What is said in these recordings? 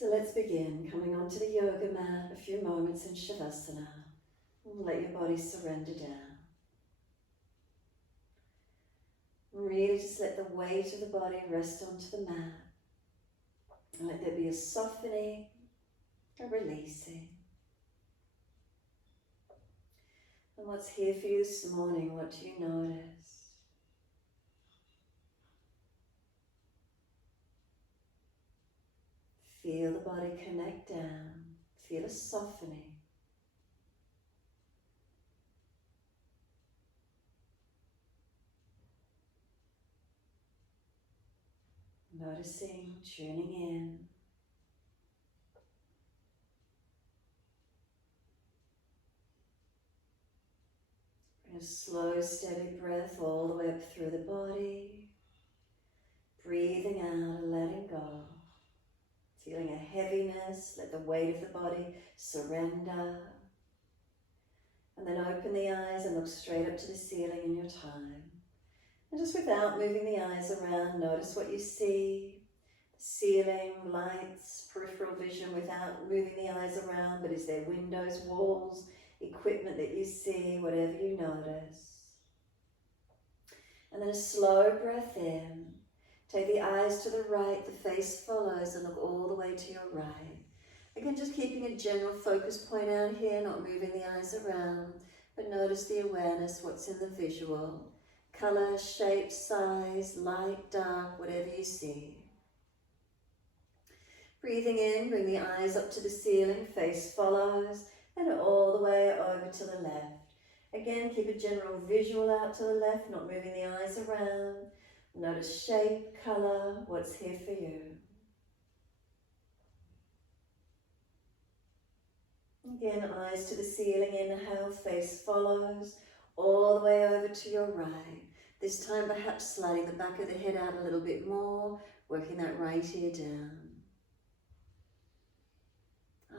So let's begin, coming onto the yoga mat, a few moments in Shavasana. Let your body surrender down. Really just let the weight of the body rest onto the mat. And let there be a softening, a releasing. And what's here for you this morning? What do you notice? Feel the body connect down. Feel a softening. Noticing, tuning in. Bring a slow, steady breath all the way up through the body. Breathing out and letting go. Feeling a heaviness, let the weight of the body surrender. And then open the eyes and look straight up to the ceiling in your time. And just without moving the eyes around, notice what you see. The ceiling, lights, peripheral vision without moving the eyes around, but is there windows, walls, equipment that you see, whatever you notice. And then a slow breath in. Take the eyes to the right, the face follows, and look all the way to your right. Again, just keeping a general focus point out here, not moving the eyes around, but notice the awareness, what's in the visual. Color, shape, size, light, dark, whatever you see. Breathing in, bring the eyes up to the ceiling, face follows, and all the way over to the left. Again, keep a general visual out to the left, not moving the eyes around. Notice shape, color, what's here for you. Again, eyes to the ceiling, inhale, face follows, all the way over to your right. This time perhaps sliding the back of the head out a little bit more, working that right ear down.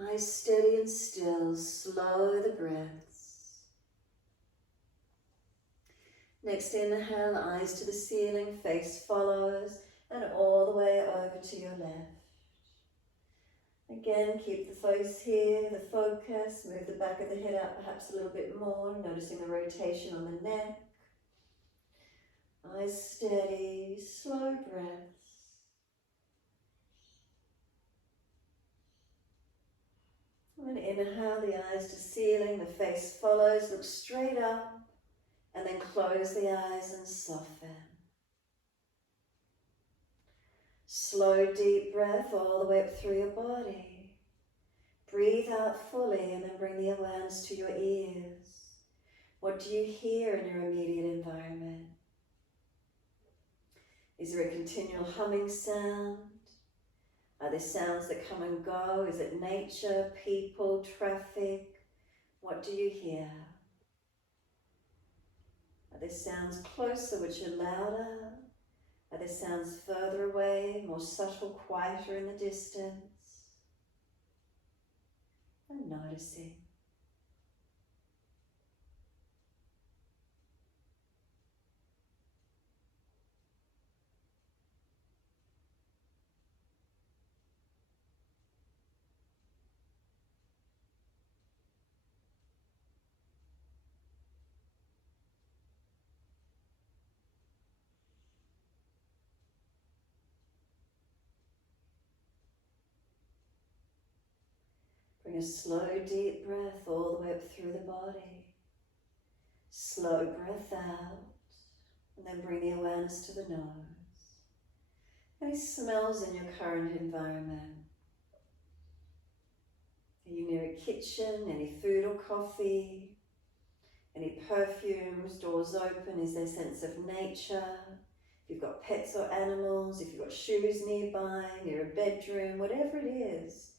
Eyes steady and still, slow the breaths. Next inhale, eyes to the ceiling, face follows, and all the way over to your left. Again, keep the face here, the focus, move the back of the head out perhaps a little bit more, noticing the rotation on the neck. Eyes steady, slow breaths. And then inhale, the eyes to ceiling, the face follows, look straight up, and then close the eyes and soften. Slow, deep breath all the way up through your body. Breathe out fully and then bring the awareness to your ears. What do you hear in your immediate environment? Is there a continual humming sound? Are there sounds that come and go? Is it nature, people, traffic? What do you hear? Are there sounds closer which are louder? Are there sounds further away, more subtle, quieter in the distance? And noticing. Bring a slow, deep breath all the way up through the body. Slow breath out, and then bring the awareness to the nose. Any smells in your current environment? Are you near a kitchen? Any food or coffee? Any perfumes? Doors open? Is there a sense of nature? If you've got pets or animals, if you've got shoes nearby, near a bedroom, whatever it is.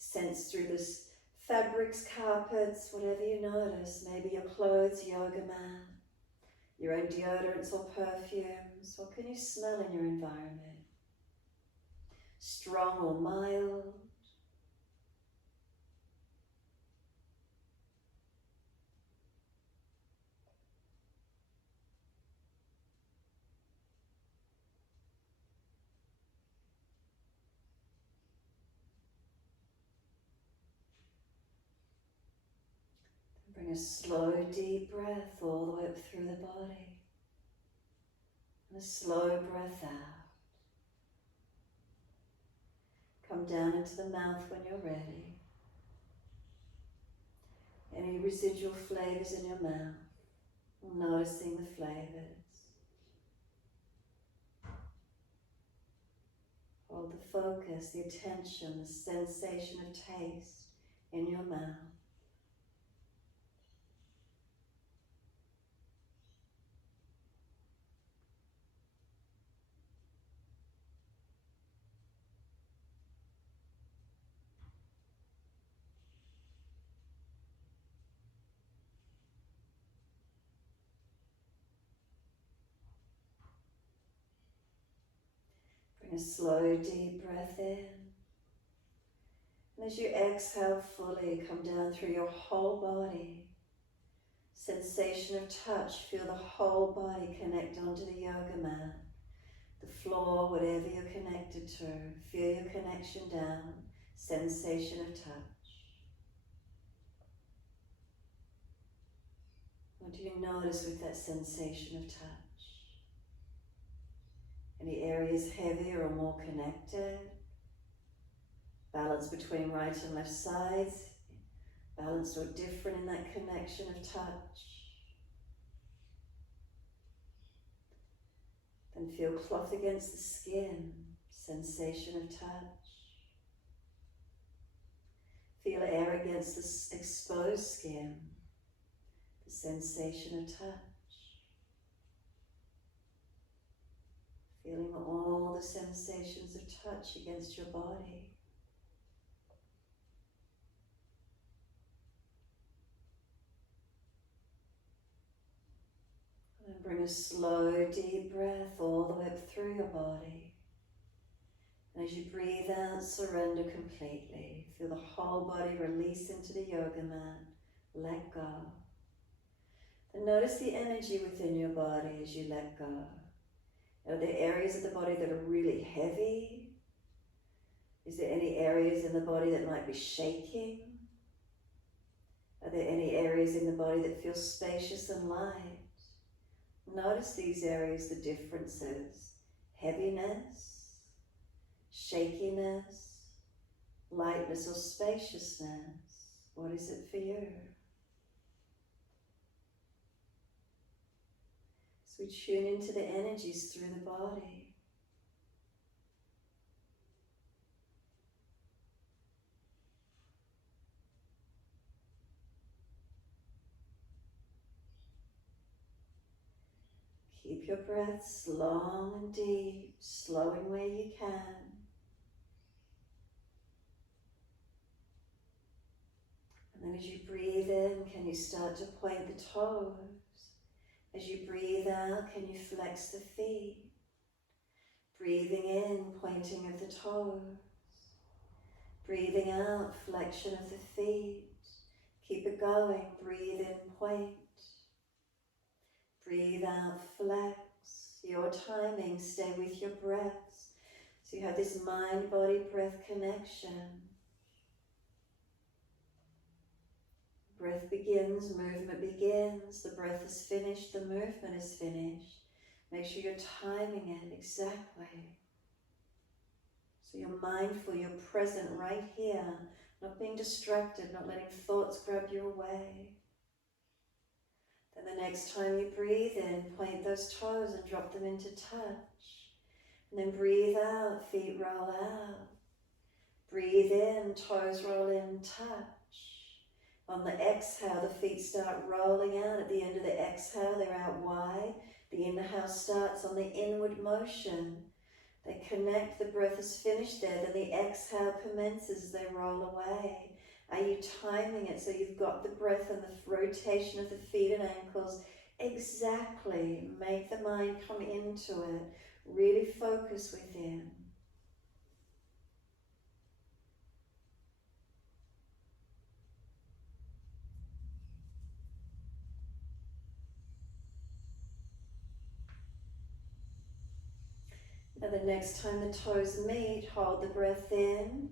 Sense through this fabrics, carpets, whatever you notice. Maybe your clothes, yoga mat, your own deodorants or perfumes. What can you smell in your environment? Strong or mild? slow, deep breath all the way up through the body. And a slow breath out. Come down into the mouth when you're ready. Any residual flavors in your mouth, noticing the flavors. Hold the focus, the attention, the sensation of taste in your mouth. Bring a slow, deep breath in. And as you exhale fully, come down through your whole body. Sensation of touch, feel the whole body connect onto the yoga mat. The floor, whatever you're connected to, feel your connection down. Sensation of touch. What do you notice with that sensation of touch? Any areas heavier or more connected? Balance between right and left sides? Balanced or different in that connection of touch? Then feel cloth against the skin, sensation of touch. Feel air against the exposed skin, the sensation of touch. Feeling all the sensations of touch against your body. And bring a slow, deep breath all the way up through your body. And as you breathe out, surrender completely. Feel the whole body release into the yoga mat. Let go. And notice the energy within your body as you let go. Are there areas of the body that are really heavy? Is there any areas in the body that might be shaking? Are there any areas in the body that feel spacious and light? Notice these areas, the differences. Heaviness, shakiness, lightness or spaciousness. What is it for you? So we tune into the energies through the body. Keep your breaths long and deep, slowing where you can. And then as you breathe in, can you start to point the toes? As you breathe out, can you flex the feet? Breathing in, pointing of the toes. Breathing out, flexion of the feet. Keep it going. Breathe in, point. Breathe out, flex. Your timing, stay with your breaths. So you have this mind-body-breath connection. Breath begins, movement begins. The breath is finished, the movement is finished. Make sure you're timing it exactly. So you're mindful, you're present right here, not being distracted, not letting thoughts grab you away. Then the next time you breathe in, point those toes and drop them into touch. And then breathe out, feet roll out. Breathe in, toes roll in, touch. On the exhale, the feet start rolling out. At the end of the exhale, they're out wide. The inhale starts on the inward motion. They connect, the breath is finished there. Then the exhale commences, they roll away. Are you timing it so you've got the breath and the rotation of the feet and ankles exactly? Make the mind come into it. Really focus within. Now the next time the toes meet, hold the breath in,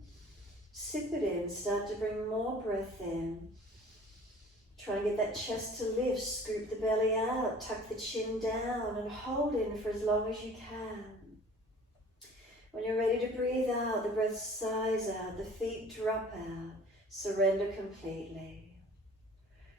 sip it in, start to bring more breath in. Try and get that chest to lift, scoop the belly out, tuck the chin down and hold in for as long as you can. When you're ready to breathe out, the breath sighs out, the feet drop out, surrender completely.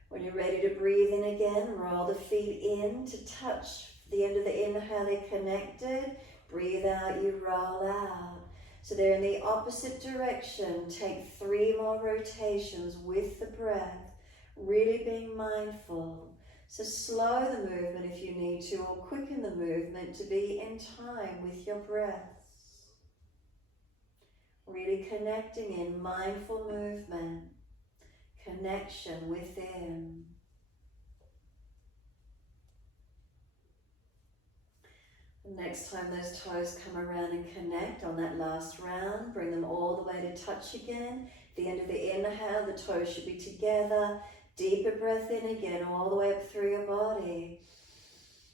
When you're ready to breathe in again, roll the feet in to touch the end of the inhale, they're connected. Breathe out, you roll out. So they're in the opposite direction. Take 3 more rotations with the breath, really being mindful. So slow the movement if you need to, or quicken the movement to be in time with your breaths. Really connecting in mindful movement, connection within. Next time those toes come around and connect on that last round, bring them all the way to touch again. At the end of the inhale, the toes should be together. Deeper breath in again, all the way up through your body.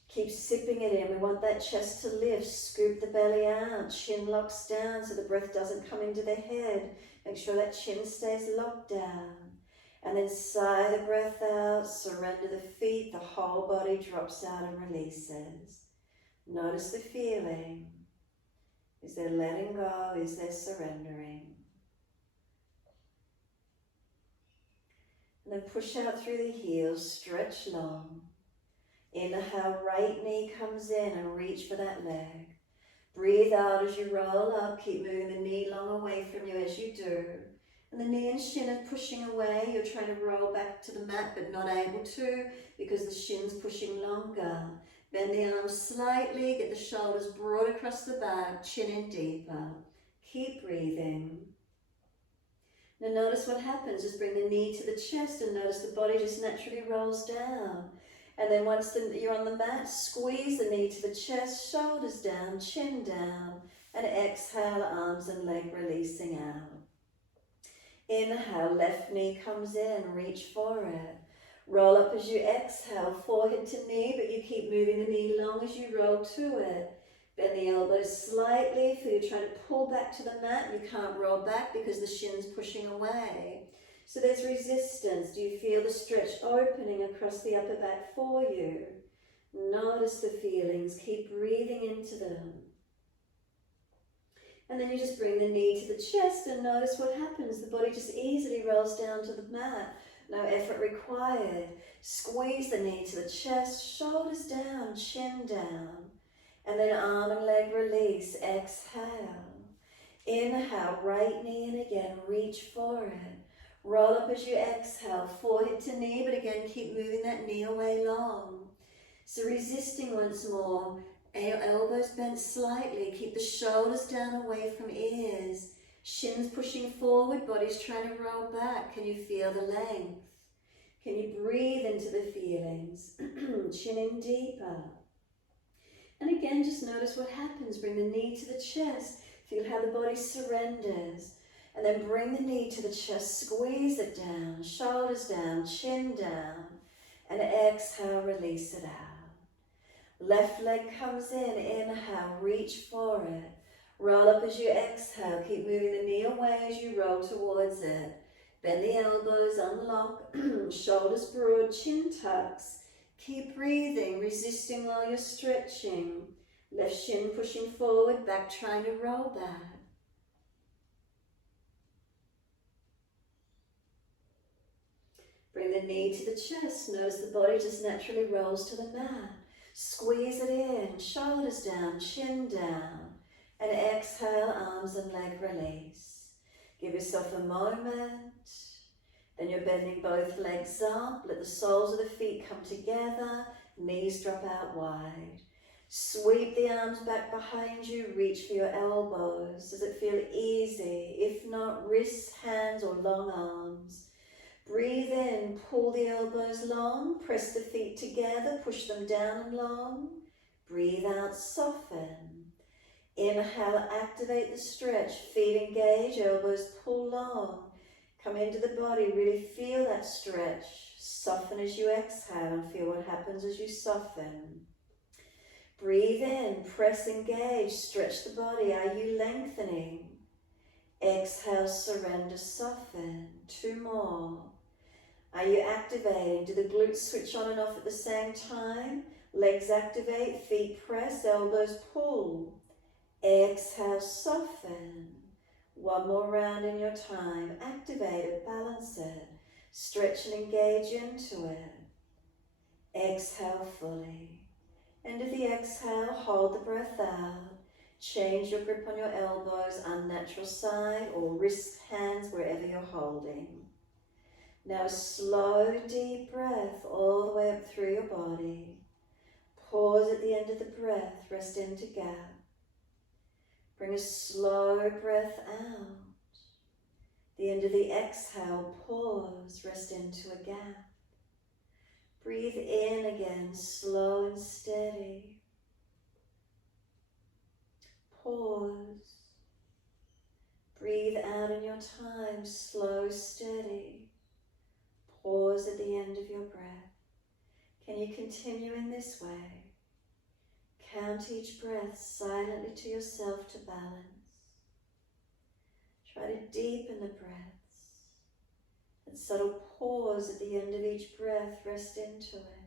Keep sipping it in. We want that chest to lift. Scoop the belly out. Chin locks down so the breath doesn't come into the head. Make sure that chin stays locked down. And then sigh the breath out. Surrender the feet. The whole body drops out and releases. Notice the feeling. Is there letting go? Is there surrendering? And then push out through the heels, stretch long. Inhale, right knee comes in and reach for that leg. Breathe out as you roll up, keep moving the knee long away from you as you do. And the knee and shin are pushing away. You're trying to roll back to the mat but not able to because the shin's pushing longer. Bend the arms slightly, get the shoulders broad across the back, chin in deeper. Keep breathing. Now notice what happens. Just bring the knee to the chest and notice the body just naturally rolls down. And then once you're on the mat, squeeze the knee to the chest, shoulders down, chin down, and exhale, arms and leg releasing out. Inhale, left knee comes in, reach for it. Roll up as you exhale, forehead to knee, but you keep moving the knee long as you roll to it. Bend the elbows slightly. If you're trying to pull back to the mat, you can't roll back because the shin's pushing away. So there's resistance. Do you feel the stretch opening across the upper back for you? Notice the feelings. Keep breathing into them. And then you just bring the knee to the chest and notice what happens. The body just easily rolls down to the mat. No effort required. Squeeze the knee to the chest, shoulders down, chin down. And then arm and leg release. Exhale. Inhale, right knee in again. Reach for it. Roll up as you exhale, forehead to knee, but again keep moving that knee away long. So resisting once more. Elbows bent slightly. Keep the shoulders down away from ears. Shins pushing forward, body's trying to roll back. Can you feel the length? Can you breathe into the feelings? Chin in deeper. And again, just notice what happens. Bring the knee to the chest. Feel how the body surrenders. And then bring the knee to the chest. Squeeze it down. Shoulders down. Chin down. And exhale, release it out. Left leg comes in. Inhale, reach for it. Roll up as you exhale. Keep moving the knee away as you roll towards it. Bend the elbows, unlock. Shoulders broad, chin tucks. Keep breathing, resisting while you're stretching. Left shin pushing forward, back trying to roll back. Bring the knee to the chest. Notice the body just naturally rolls to the mat. Squeeze it in, shoulders down, chin down. And exhale, arms and leg release. Give yourself a moment. Then you're bending both legs up. Let the soles of the feet come together. Knees drop out wide. Sweep the arms back behind you. Reach for your elbows. Does it feel easy? If not, wrists, hands, or long arms. Breathe in. Pull the elbows long. Press the feet together. Push them down and long. Breathe out. Soften. Inhale, activate the stretch, feet engage, elbows pull long. Come into the body, really feel that stretch. Soften as you exhale and feel what happens as you soften. Breathe in, press, engage, stretch the body. Are you lengthening? Exhale, surrender, soften. 2 more. Are you activating? Do the glutes switch on and off at the same time? Legs activate, feet press, elbows pull. Exhale, soften. One more round in your time. Activate it, balance it. Stretch and engage into it. Exhale fully. End of the exhale, hold the breath out. Change your grip on your elbows, unnatural side, or wrists, hands, wherever you're holding. Now a slow, deep breath all the way up through your body. Pause at the end of the breath, rest into gap. Bring a slow breath out. The end of the exhale, pause, rest into a gap. Breathe in again, slow and steady. Pause. Breathe out in your time, slow, steady. Pause at the end of your breath. Can you continue in this way? Count each breath silently to yourself to balance. Try to deepen the breaths. And subtle pause at the end of each breath, rest into it.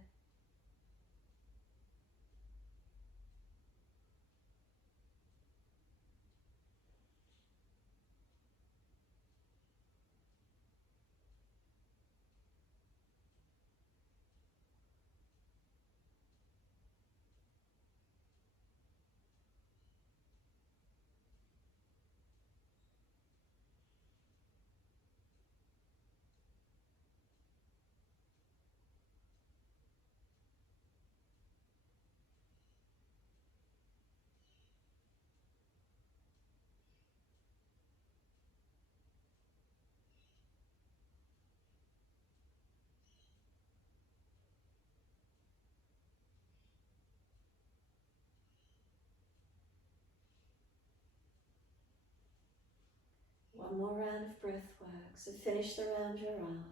One more round of breath work. So finish the round you're on.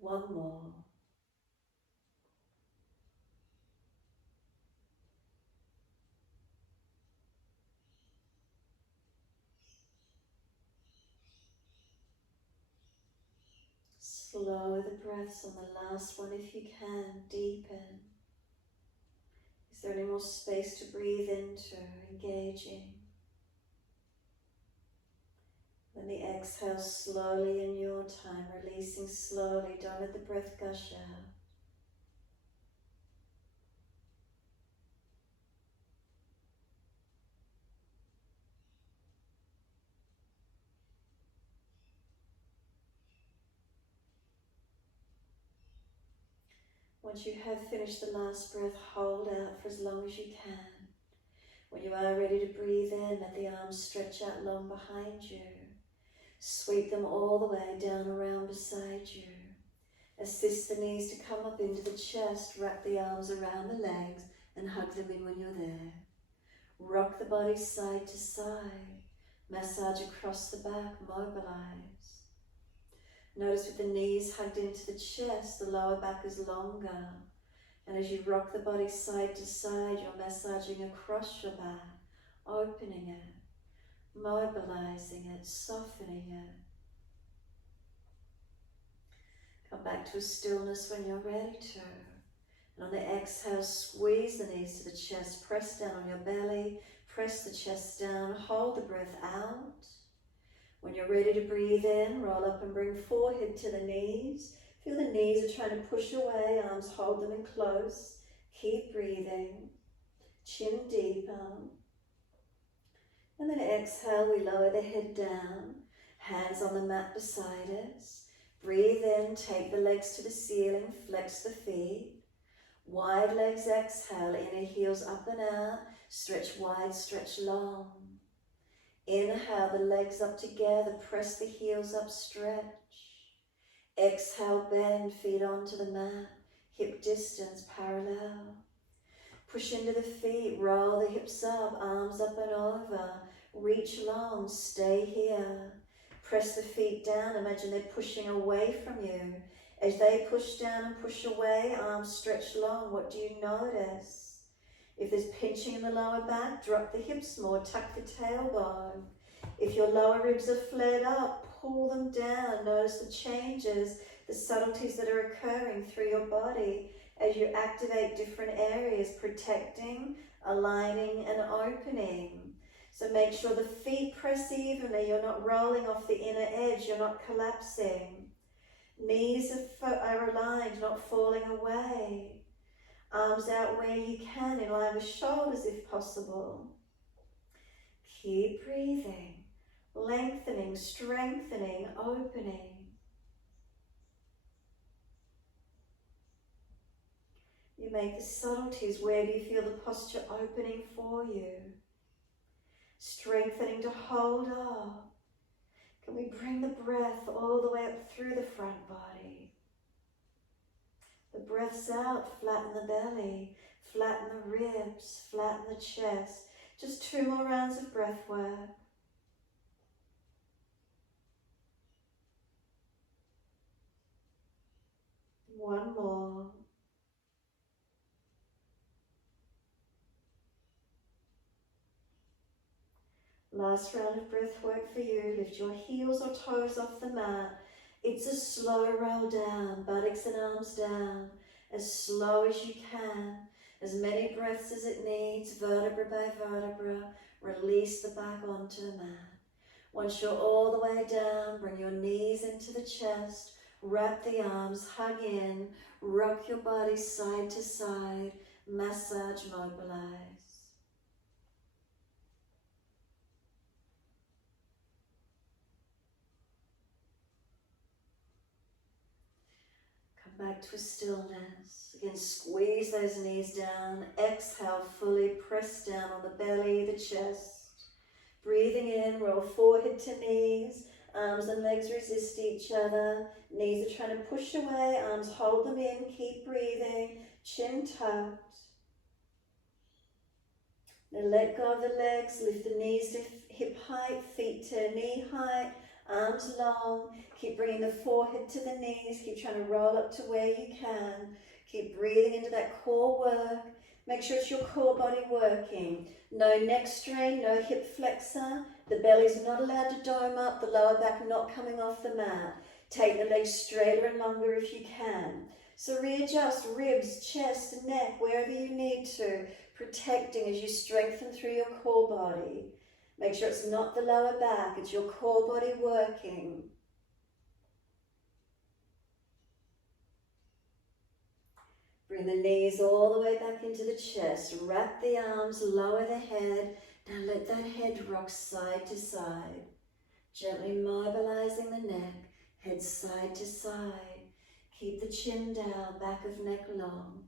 One more. Slow the breaths on the last one if you can. Deepen. Is there any more space to breathe into, engaging? Then the exhale slowly in your time, releasing slowly. Don't let the breath gush out. Once you have finished the last breath, hold out for as long as you can. When you are ready to breathe in, let the arms stretch out long behind you. Sweep them all the way down around beside you. Assist the knees to come up into the chest. Wrap the arms around the legs and hug them in when you're there. Rock the body side to side. Massage across the back, mobilize. Notice with the knees hugged into the chest, the lower back is longer. And as you rock the body side to side, you're massaging across your back, opening it, mobilizing it, softening it. Come back to a stillness when you're ready to. And on the exhale, squeeze the knees to the chest, press down on your belly, press the chest down, hold the breath out. When you're ready to breathe in, roll up and bring forehead to the knees. Feel the knees are trying to push away, arms hold them in close. Keep breathing, chin deeper. And then exhale, we lower the head down, hands on the mat beside us. Breathe in, take the legs to the ceiling, flex the feet. Wide legs, exhale, inner heels up and out, stretch wide, stretch long. Inhale, the legs up together, press the heels up, stretch. Exhale, bend, feet onto the mat, hip distance parallel. Push into the feet, roll the hips up, arms up and over. Reach long, stay here. Press the feet down, imagine they're pushing away from you. As they push down and push away, arms stretch long, what do you notice? If there's pinching in the lower back, drop the hips more, tuck the tailbone. If your lower ribs are flared up, pull them down. Notice the changes. the subtleties that are occurring through your body as you activate different areas, protecting, aligning and opening. So make sure the feet press evenly, you're not rolling off the inner edge, you're not collapsing. Knees are aligned, not falling away. Arms out where you can, in line with shoulders if possible. Keep breathing, lengthening, strengthening, opening. You make the subtleties. Where do you feel the posture opening for you? Strengthening to hold up. Can we bring the breath all the way up through the front body? The breath's out, flatten the belly, flatten the ribs, flatten the chest. Just 2 more rounds of breath work. One more. Last round of breath work for you. Lift your heels or toes off the mat. It's a slow roll down, buttocks and arms down, as slow as you can. As many breaths as it needs, vertebra by vertebra. Release the back onto the mat. Once you're all the way down, bring your knees into the chest, wrap the arms, hug in, rock your body side to side, massage, mobilize. Come back to a stillness. Again, squeeze those knees down. Exhale, fully press down on the belly, the chest. Breathing in, roll forehead to knees. Arms and legs resist each other. Knees are trying to push away. Arms hold them in. Keep breathing. Chin tucked. Then let go of the legs. Lift the knees to hip height. Feet to knee height. Arms long. Keep bringing the forehead to the knees. Keep trying to roll up to where you can. Keep breathing into that core work. Make sure it's your core body working. No neck strain, no hip flexor. The belly's not allowed to dome up, the lower back not coming off the mat. Take the legs straighter and longer if you can. So readjust ribs, chest, neck, wherever you need to, protecting as you strengthen through your core body. Make sure it's not the lower back, it's your core body working. Bring the knees all the way back into the chest. Wrap the arms, lower the head. Now let that head rock side to side. Gently mobilizing the neck, head side to side. Keep the chin down, back of neck long.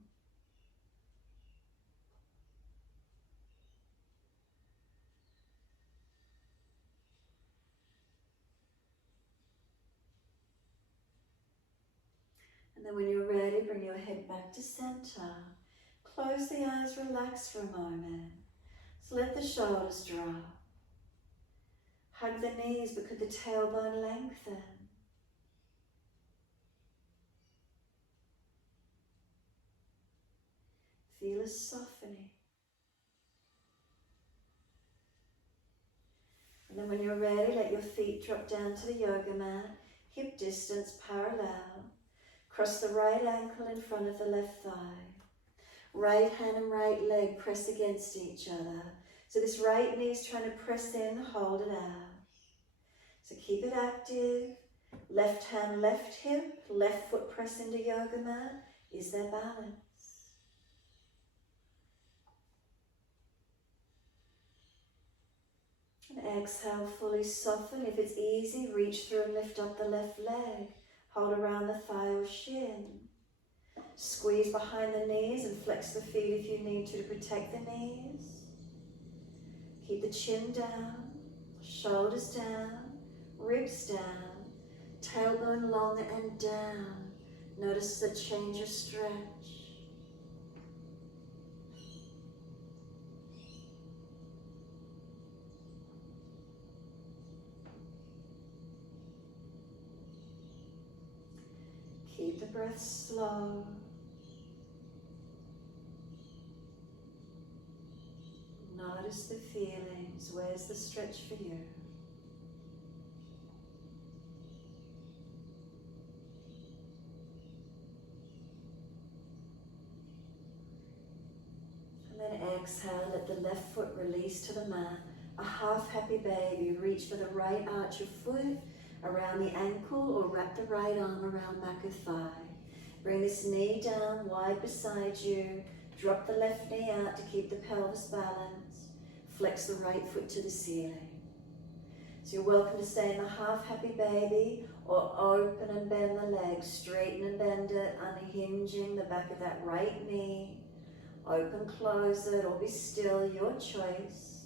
And then when you're ready, bring your head back to center. Close the eyes, relax for a moment. So let the shoulders drop. Hug the knees, but could the tailbone lengthen? Feel a softening. And then when you're ready, let your feet drop down to the yoga mat, hip distance parallel. Cross the right ankle in front of the left thigh. Right hand and right leg press against each other. So this right knee is trying to press in, hold it out. So keep it active. Left hand, left hip, left foot press into yoga mat. Is there balance? And exhale, fully soften. If it's easy, reach through and lift up the left leg. Hold around the thigh or shin. Squeeze behind the knees and flex the feet if you need to protect the knees. Keep the chin down, shoulders down, ribs down, tailbone long and down. Notice the change of stretch. Keep the breath slow. Notice the feelings. Where's the stretch for you? exhale, let the left foot release to the mat. A half happy baby. Reach for the right arch of foot around the ankle or wrap the right arm around back of thigh. Bring this knee down wide beside you. Drop the left knee out to keep the pelvis balanced. Flex the right foot to the ceiling. So you're welcome to stay in the half happy baby or open and bend the legs. Straighten and bend it, unhinging the back of that right knee. Open, close it, or be still, your choice.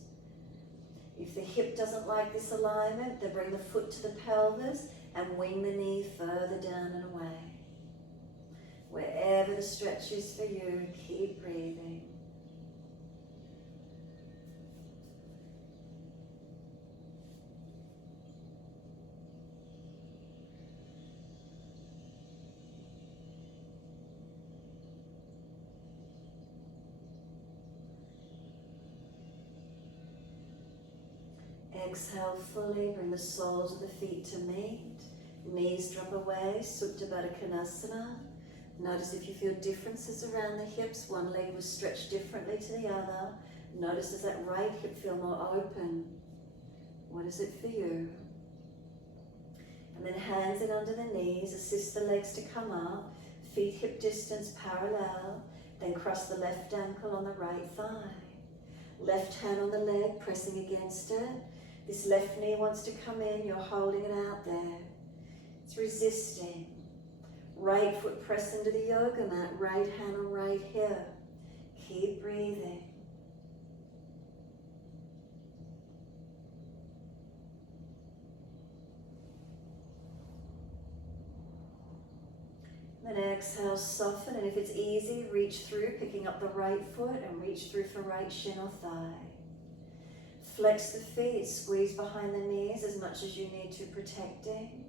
If the hip doesn't like this alignment, then bring the foot to the pelvis and wing the knee further down and away. Wherever the stretch is for you, keep breathing. Exhale fully, bring the soles of the feet to meet. Knees drop away, Supta Baddha Konasana. Notice if you feel differences around the hips, one leg was stretched differently to the other. Notice does that right hip feel more open? What is it for you? And then hands in under the knees, assist the legs to come up, feet hip distance parallel, then cross the left ankle on the right thigh. Left hand on the leg, pressing against it. This left knee wants to come in, you're holding it out there. It's resisting. Right foot press into the yoga mat, right hand on right hip. Keep breathing. Then exhale, soften, and if it's easy, reach through, picking up the right foot and reach through for right shin or thigh. Flex the feet, squeeze behind the knees as much as you need to, protecting.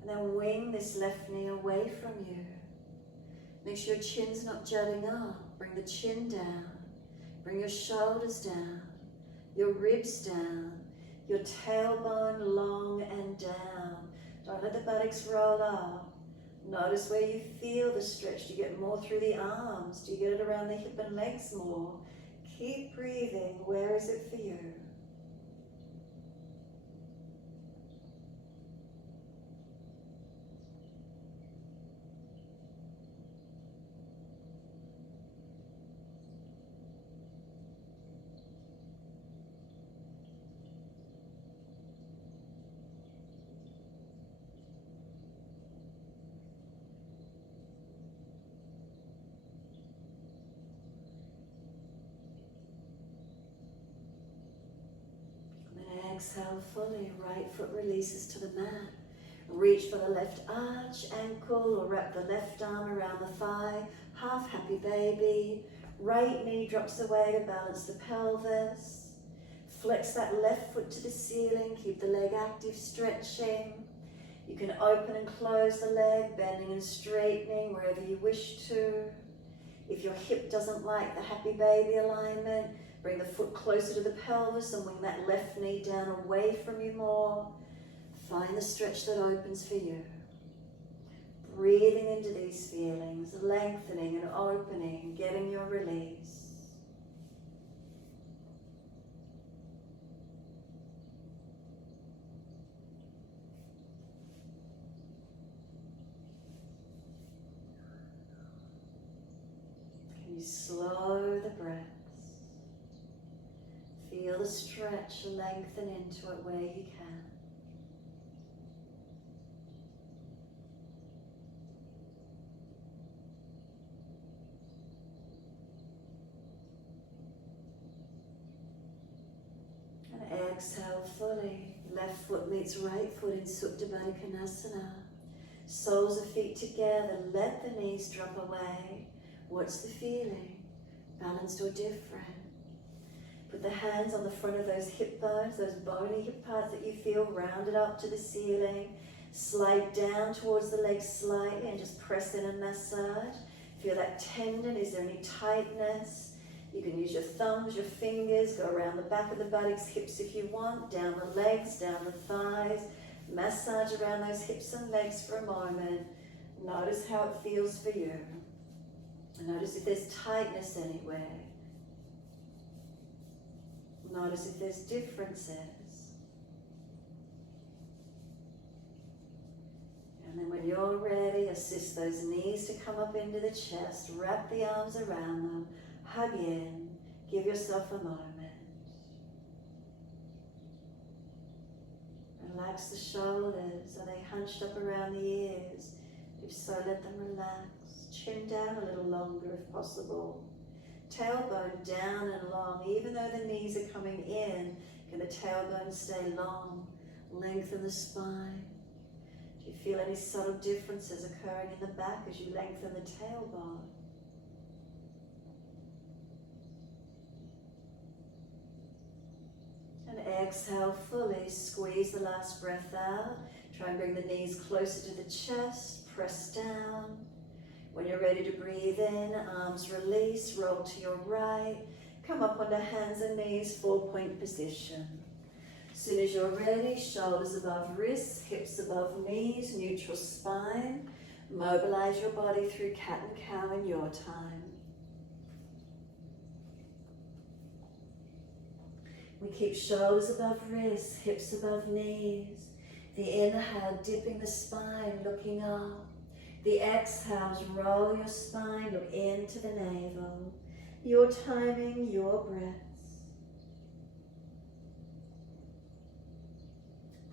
And then wing this left knee away from you. Make sure your chin's not jutting up. Bring the chin down. Bring your shoulders down. Your ribs down. Your tailbone long and down. Don't let the buttocks roll up. Notice where you feel the stretch. Do you get more through the arms? Do you get it around the hip and legs more? Keep breathing. Where is it for you? Exhale fully, right foot releases to the mat. Reach for the left arch, ankle, or wrap the left arm around the thigh. Half happy baby. Right knee drops away to balance the pelvis. Flex that left foot to the ceiling. Keep the leg active, stretching. You can open and close the leg, bending and straightening wherever you wish to. If your hip doesn't like the happy baby alignment, bring the foot closer to the pelvis and wing that left knee down away from you more. Find the stretch that opens for you. Breathing into these feelings, lengthening and opening, getting your release. Can you slow the breath? Feel the stretch, lengthen into it where you can. And exhale fully. Left foot meets right foot in Supta Baddha Konasana. Soles of feet together, let the knees drop away. What's the feeling? Balanced or different? Put the hands on the front of those hip bones, those bony hip parts that you feel, rounded up to the ceiling. Slide down towards the legs slightly and just press in and massage. Feel that tendon. Is there any tightness? You can use your thumbs, your fingers, go around the back of the buttocks, hips if you want, down the legs, down the thighs. Massage around those hips and legs for a moment. Notice how it feels for you. And notice if there's tightness anywhere. Notice if there's differences. And then when you're ready, assist those knees to come up into the chest. Wrap the arms around them. Hug in. Give yourself a moment. Relax the shoulders. Are they hunched up around the ears? If so, let them relax. Chin down a little longer if possible. Tailbone down and long. Even though the knees are coming in, can the tailbone stay long? Lengthen the spine. Do you feel any subtle differences occurring in the back as you lengthen the tailbone? And exhale fully. Squeeze the last breath out. Try and bring the knees closer to the chest. Press down. When you're ready to breathe in, arms release, roll to your right. Come up onto hands and knees, 4-point position. As soon as you're ready, shoulders above wrists, hips above knees, neutral spine. Mobilize your body through cat and cow in your time. We keep shoulders above wrists, hips above knees. The inhale, dipping the spine, looking up. The exhales, roll your spine, look into the navel. Your timing, your breaths.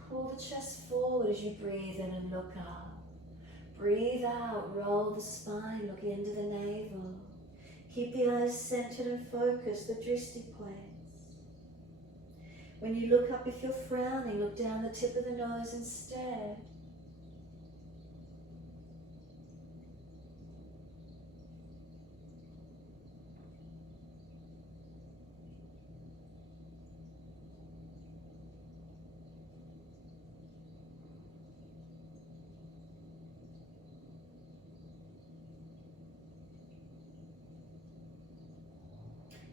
Pull the chest forward as you breathe in and look up. Breathe out, roll the spine, look into the navel. Keep the eyes centered and focused, the drishti points. When you look up, if you're frowning, look down the tip of the nose instead.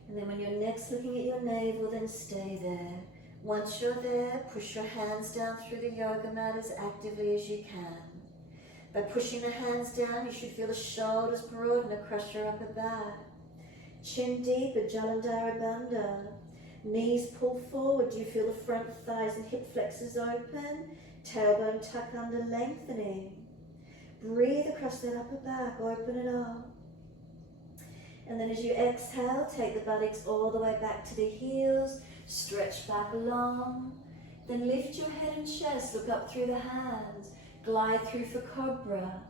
And then when you're next looking at your navel, then stay there. Once you're there, push your hands down through the yoga mat as actively as you can. By pushing the hands down, you should feel the shoulders broaden across your upper back. Chin deep at Jalandhara Bandha. Knees pull forward. Do you feel the front thighs and hip flexors open? Tailbone tuck under, lengthening. Breathe across that upper back, open it up. And then as you exhale, take the buttocks all the way back to the heels, stretch back long, then lift your head and chest, look up through the hands, glide through for cobra,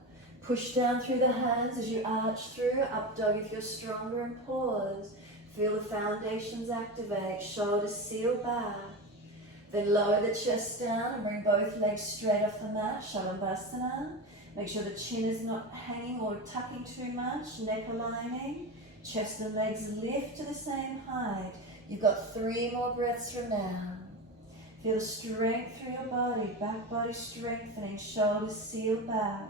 push down through the hands as you arch through, up dog if you're stronger, and pause. Feel the foundations activate, shoulders seal back, then lower the chest down and bring both legs straight off the mat, Shavasana. Make sure the chin is not hanging or tucking too much, neck aligning. Chest and legs lift to the same height. You've got 3 more breaths from now. Feel strength through your body, back body strengthening, shoulders seal back.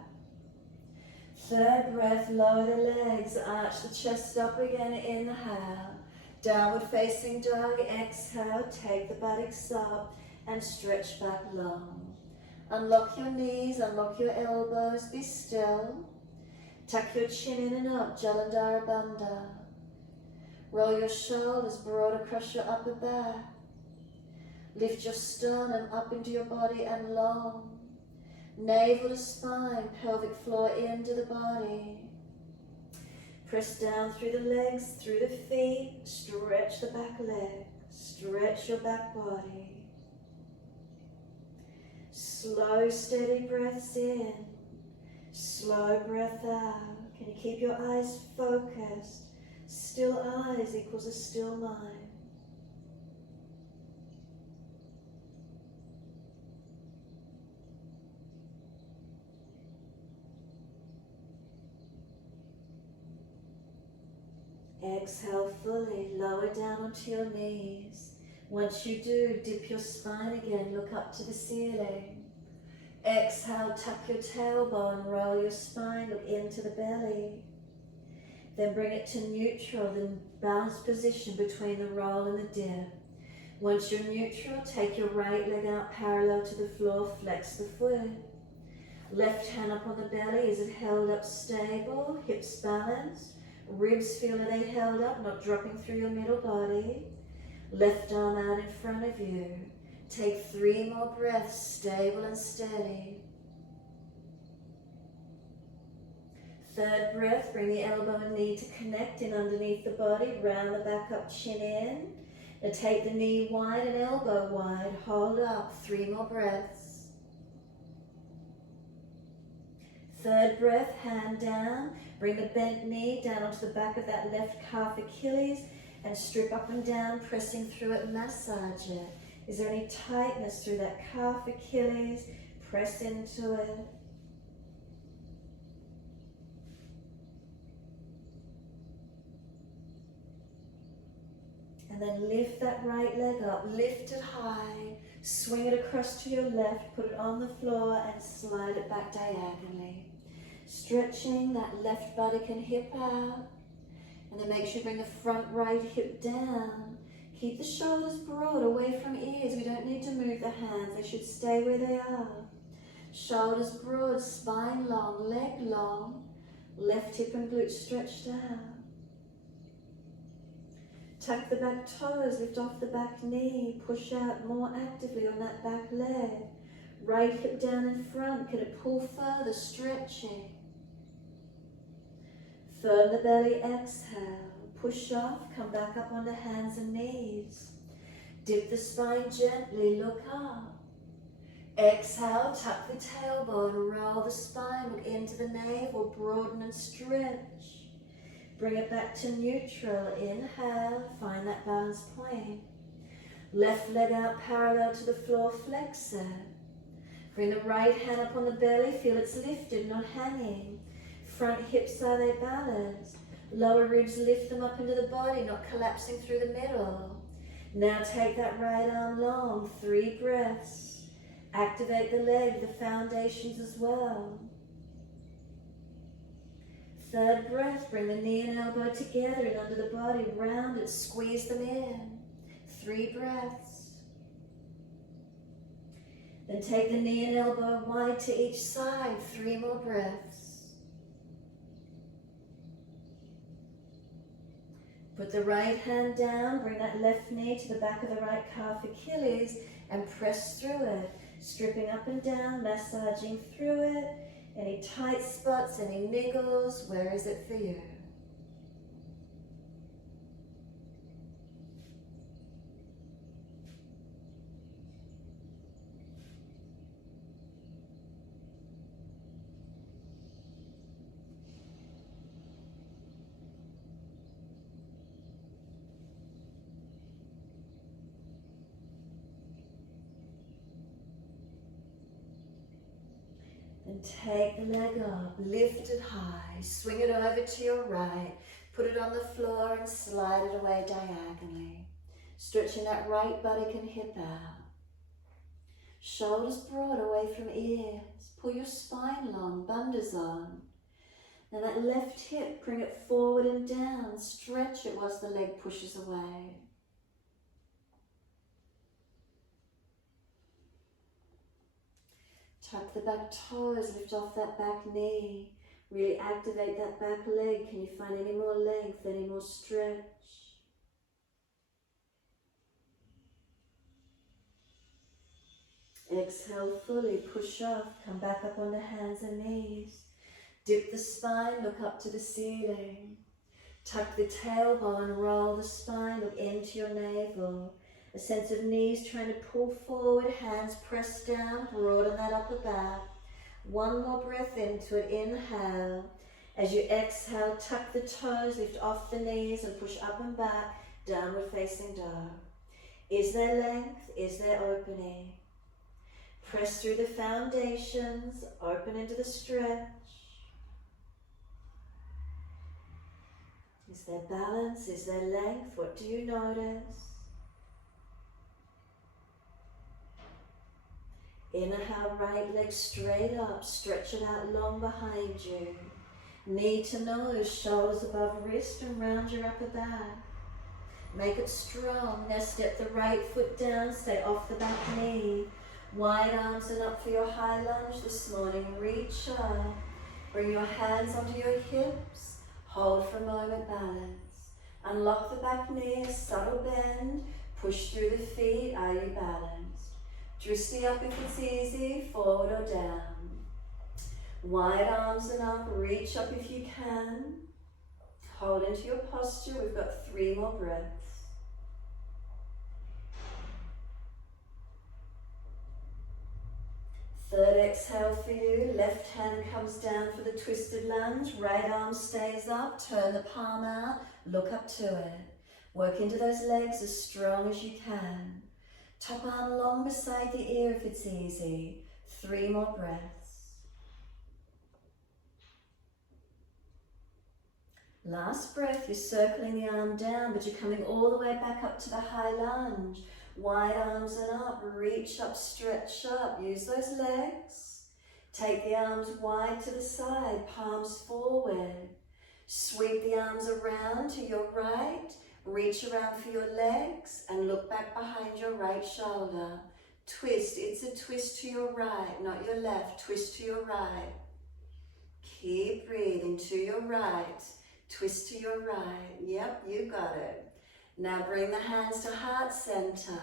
3rd breath, lower the legs, arch the chest up again, inhale. Downward facing dog, exhale, take the buttocks up and stretch back long. Unlock your knees, unlock your elbows, be still. Tuck your chin in and up, Jalandhara Bandha. Roll your shoulders broad across your upper back. Lift your sternum up into your body and long. Navel to spine, pelvic floor into the body. Press down through the legs, through the feet. Stretch the back leg. Stretch your back body. Slow, steady breaths in. Slow breath out. Can you keep your eyes focused? Still eyes equals a still mind. Exhale fully, lower down onto your knees. Once you do, dip your spine again, look up to the ceiling. Exhale, tuck your tailbone, roll your spine, look into the belly. Then bring it to neutral, then balanced position between the roll and the dip. Once you're neutral, take your right leg out parallel to the floor, flex the foot. Left hand up on the belly, is it held up stable? Hips balanced. Ribs feel are they held up, not dropping through your middle body. Left arm out in front of you. Take 3 more breaths, stable and steady. Third breath, bring the elbow and knee to connect in underneath the body, round the back up, chin in. Now take the knee wide and elbow wide, hold up, 3 more breaths. Third breath, hand down, bring the bent knee down onto the back of that left calf Achilles and strip up and down, pressing through it, massage it. Is there any tightness through that calf Achilles? Press into it. And then lift that right leg up, lift it high, swing it across to your left, put it on the floor and slide it back diagonally. Stretching that left buttock and hip out. And then make sure you bring the front right hip down. Keep the shoulders broad, away from ears. We don't need to move the hands, they should stay where they are. Shoulders broad, spine long, leg long. Left hip and glute stretched out. Tuck the back toes, lift off the back knee, push out more actively on that back leg. Right hip down in front, can it pull further, stretching. Firm the belly, exhale, push off, come back up onto hands and knees. Dip the spine gently, look up. Exhale, tuck the tailbone, roll the spine, look into the navel, broaden and stretch. Bring it back to neutral, inhale, find that balance point. Left leg out parallel to the floor, flex it. Bring the right hand up on the belly, feel it's lifted, not hanging. Front hips, are they balanced? Lower ribs, lift them up into the body, not collapsing through the middle. Now take that right arm long, 3 breaths. Activate the leg, the foundations as well. Third breath, bring the knee and elbow together and under the body, round it, squeeze them in. 3 breaths. Then take the knee and elbow wide to each side, 3 more breaths. Put the right hand down, bring that left knee to the back of the right calf Achilles and press through it, stripping up and down, massaging through it. Any tight spots, any niggles, where is it for you? And take the leg up, lift it high, swing it over to your right, put it on the floor and slide it away diagonally. Stretching that right buttock and hip out. Shoulders broad away from ears. Pull your spine long, bandhas on. Now that left hip, bring it forward and down. Stretch it whilst the leg pushes away. Tuck the back toes, lift off that back knee. Really activate that back leg. Can you find any more length, any more stretch? Exhale fully, push off, come back up onto hands and knees. Dip the spine, look up to the ceiling. Tuck the tailbone, roll the spine, look into your navel. A sense of knees trying to pull forward, hands pressed down, broaden that upper back. 1 more breath into it, inhale. As you exhale, tuck the toes, lift off the knees and push up and back, downward facing dog. Is there length? Is there opening? Press through the foundations, open into the stretch. Is there balance? Is there length? What do you notice? Inhale, right leg straight up, stretch it out long behind you. Knee to nose, shoulders above wrist and round your upper back. Make it strong. Now step the right foot down, stay off the back knee. Wide arms and up for your high lunge this morning. Reach up. Bring your hands onto your hips. Hold for a moment, balance. Unlock the back knee, a subtle bend. Push through the feet. Are you balanced? Drishti up if it's easy, forward or down. Wide arms and up, reach up if you can. Hold into your posture. We've got 3 more breaths. Third exhale for you. Left hand comes down for the twisted lunge. Right arm stays up. Turn the palm out. Look up to it. Work into those legs as strong as you can. Top arm along beside the ear if it's easy. 3 more breaths. Last breath, you're circling the arm down, but you're coming all the way back up to the high lunge. Wide arms and up, reach up, stretch up. Use those legs. Take the arms wide to the side, palms forward. Sweep the arms around to your right. Reach around for your legs and look back behind your right shoulder. Twist, it's a twist to your right, not your left. Twist to your right. Keep breathing to your right. Twist to your right. Yep, you got it. Now bring the hands to heart center.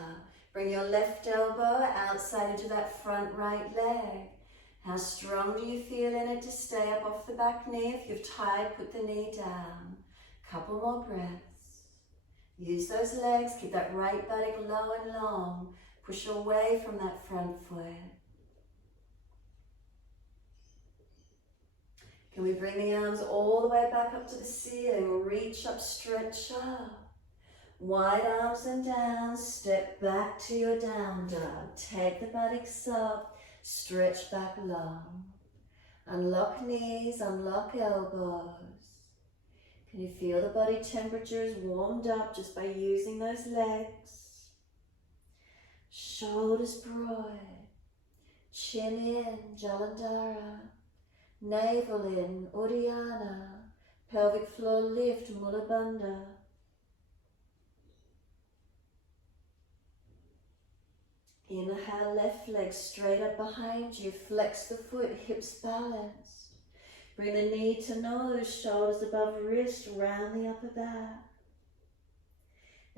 Bring your left elbow outside into that front right leg. How strong do you feel in it to stay up off the back knee? If you've tied, put the knee down. Couple more breaths. Use those legs. Keep that right buttock low and long. Push away from that front foot. Can we bring the arms all the way back up to the ceiling? Reach up, stretch up. Wide arms and down. Step back to your down dog. Take the buttocks up. Stretch back long. Unlock knees, unlock elbows. Can you feel the body temperature is warmed up just by using those legs? Shoulders broad. Chin in, Jalandhara. Navel in, Uddiyana. Pelvic floor lift, Mula Bandha. Inhale, left leg straight up behind you. Flex the foot, hips balanced. Bring the knee to nose, shoulders above wrist, round the upper back.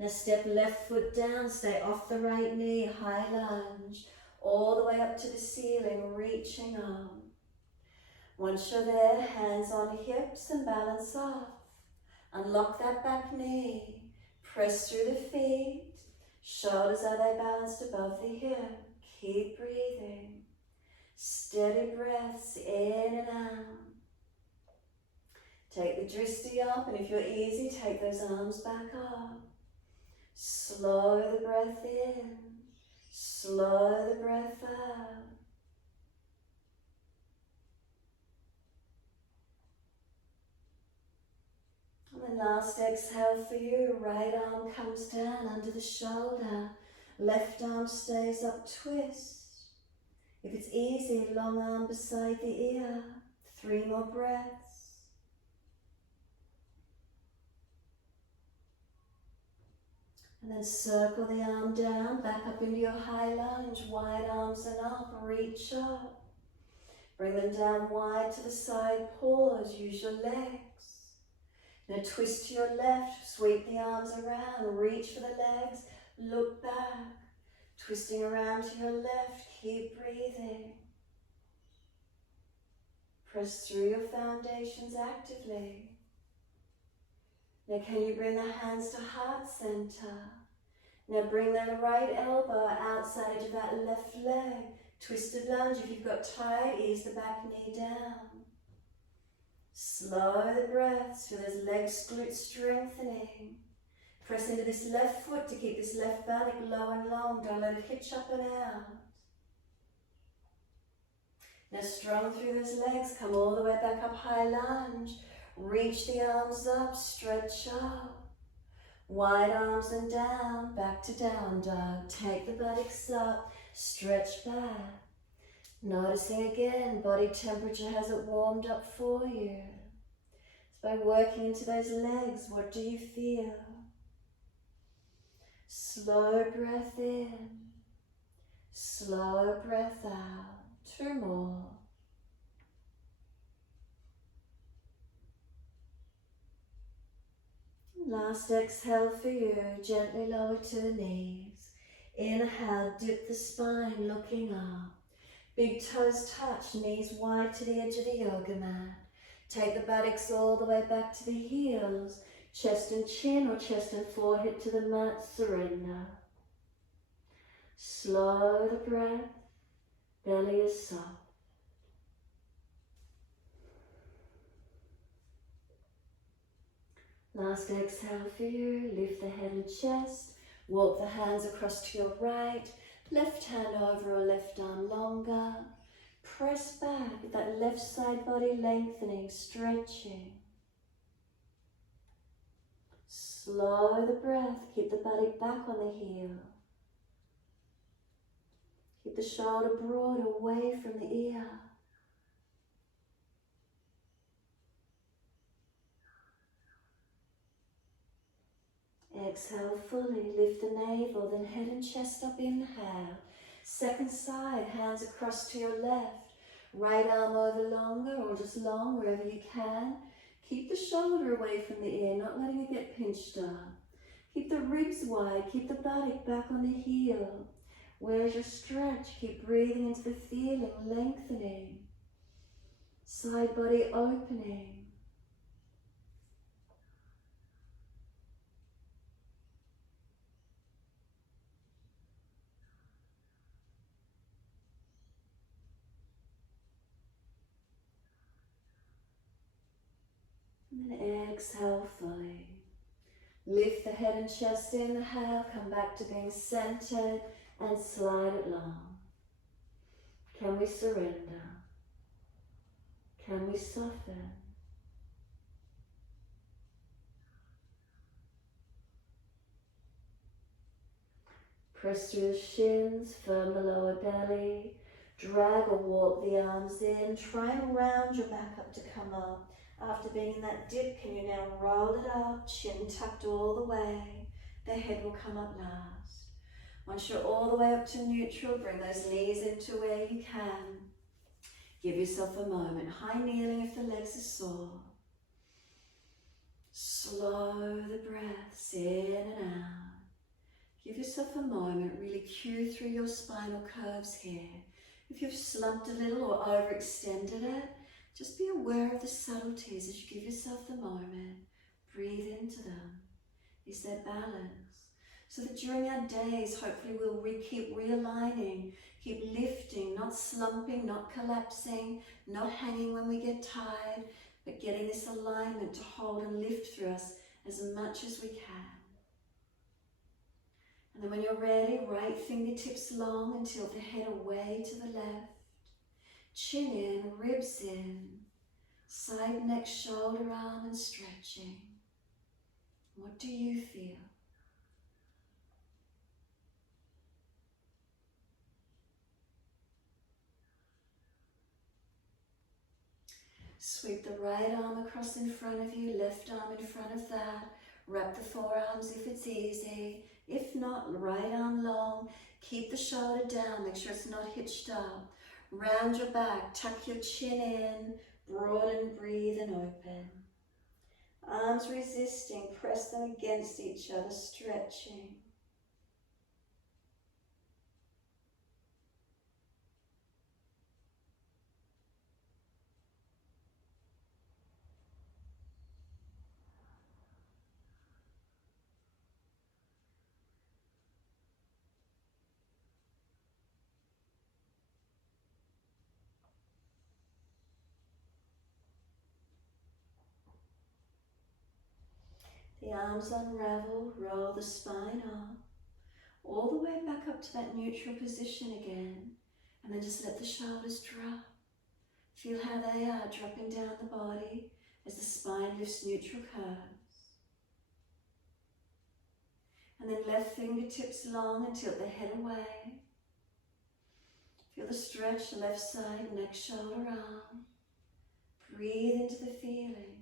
Now step left foot down, stay off the right knee, high lunge. All the way up to the ceiling, reaching up. Once you're there, hands on hips and balance off. Unlock that back knee. Press through the feet. Shoulders, are they balanced above the hip? Keep breathing. Steady breaths in and out. Take the drishti up, and if you're easy, take those arms back up. Slow the breath in. Slow the breath out. And then last exhale for you, right arm comes down under the shoulder, left arm stays up, twist. If it's easy, long arm beside the ear, 3 more breaths. And then circle the arm down, back up into your high lunge, wide arms and up, reach up. Bring them down wide to the side, pause, use your legs. Now twist to your left, sweep the arms around, reach for the legs, look back. Twisting around to your left, keep breathing. Press through your foundations actively. Now can you bring the hands to heart center? Now bring that right elbow outside of that left leg. Twisted lunge, if you've got tight, ease the back knee down. Slow the breaths, feel those legs, glutes strengthening. Press into this left foot to keep this left buttock low and long. Don't let it hitch up and out. Now strong through those legs, come all the way back up, high lunge. Reach the arms up, stretch up. Wide arms and down, back to down dog. Take the buttocks up, stretch back. Noticing again, body temperature, has it warmed up for you? It's by working into those legs, what do you feel? Slow breath in, slow breath out. 2 more. Last exhale for you, gently lower to the knees. Inhale, dip the spine, looking up. Big toes touch, knees wide to the edge of the yoga mat. Take the buttocks all the way back to the heels. Chest and chin or chest and forehead to the mat, surrender. Slow the breath, belly is soft. Last exhale for you, lift the head and chest, walk the hands across to your right, left hand over or left arm longer. Press back with that left side body lengthening, stretching. Slow the breath, keep the body back on the heel. Keep the shoulder broad away from the ear. Exhale fully, lift the navel, then head and chest up, inhale. Second side, hands across to your left. Right arm over longer or just long, wherever you can. Keep the shoulder away from the ear, not letting it get pinched up. Keep the ribs wide, keep the buttock back on the heel. Where's your stretch? Keep breathing into the feeling, lengthening. Side body opening. And then exhale fully. Lift the head and chest, inhale, come back to being centered and slide it long. Can we surrender? Can we soften? Press through the shins, firm the lower belly, drag or walk the arms in, try and round your back up to come up. After being in that dip, can you now roll it up, chin tucked all the way, the head will come up last. Once you're all the way up to neutral, bring those knees into where you can. Give yourself a moment, high kneeling if the legs are sore. Slow the breaths in and out. Give yourself a moment, really cue through your spinal curves here. If you've slumped a little or overextended it, just be aware of the subtleties as you give yourself the moment. Breathe into them. Is there balance? So that during our days, hopefully we'll keep realigning, keep lifting, not slumping, not collapsing, not hanging when we get tired, but getting this alignment to hold and lift through us as much as we can. And then when you're ready, right fingertips long and tilt the head away to the left. Chin in, ribs in, side, neck, shoulder, arm and stretching. What do you feel? Sweep the right arm across in front of you, left arm in front of that. Wrap the forearms if it's easy. If not, right arm long. Keep the shoulder down, make sure it's not hitched up. Round your back, tuck your chin in, broaden, breathe and open. Arms resisting, press them against each other, stretching. The arms unravel, roll the spine up, all the way back up to that neutral position again, and then just let the shoulders drop. Feel how they are dropping down the body as the spine lifts, neutral curves. And then left fingertips long and tilt the head away. Feel the stretch, left side, neck, shoulder, arm. Breathe into the feelings.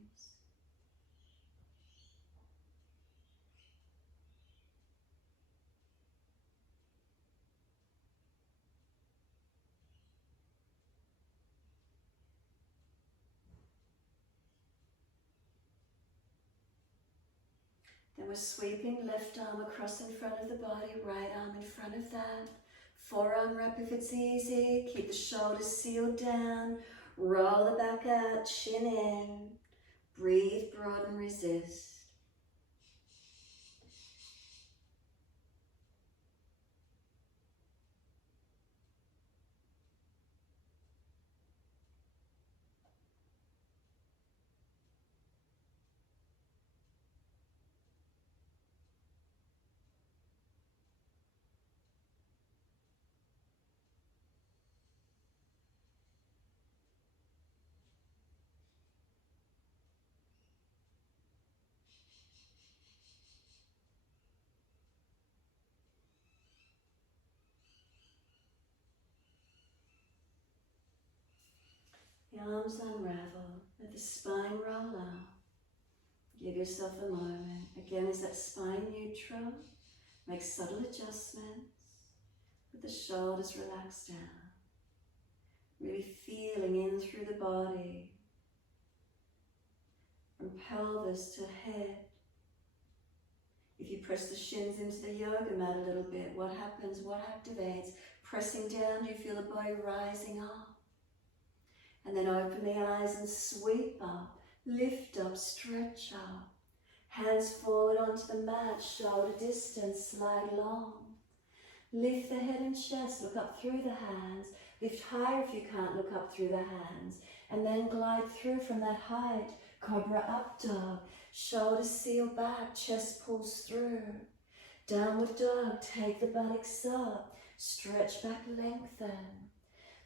Then we're sweeping left arm across in front of the body, right arm in front of that. Forearm wrap if it's easy. Keep the shoulders sealed down. Roll the back out, chin in. Breathe, broaden, resist. The arms unravel, let the spine roll out. Give yourself a moment. Again, is that spine neutral? Make subtle adjustments. Let the shoulders relax down. Really feeling in through the body. From pelvis to head. If you press the shins into the yoga mat a little bit, what happens? What activates? Pressing down, do you feel the body rising up? And then open the eyes and sweep up, lift up, stretch up. Hands forward onto the mat, shoulder distance, slide long. Lift the head and chest, look up through the hands. Lift higher if you can't look up through the hands. And then glide through from that height, cobra up dog. Shoulders seal back, chest pulls through. Downward dog, take the buttocks up. Stretch back, lengthen.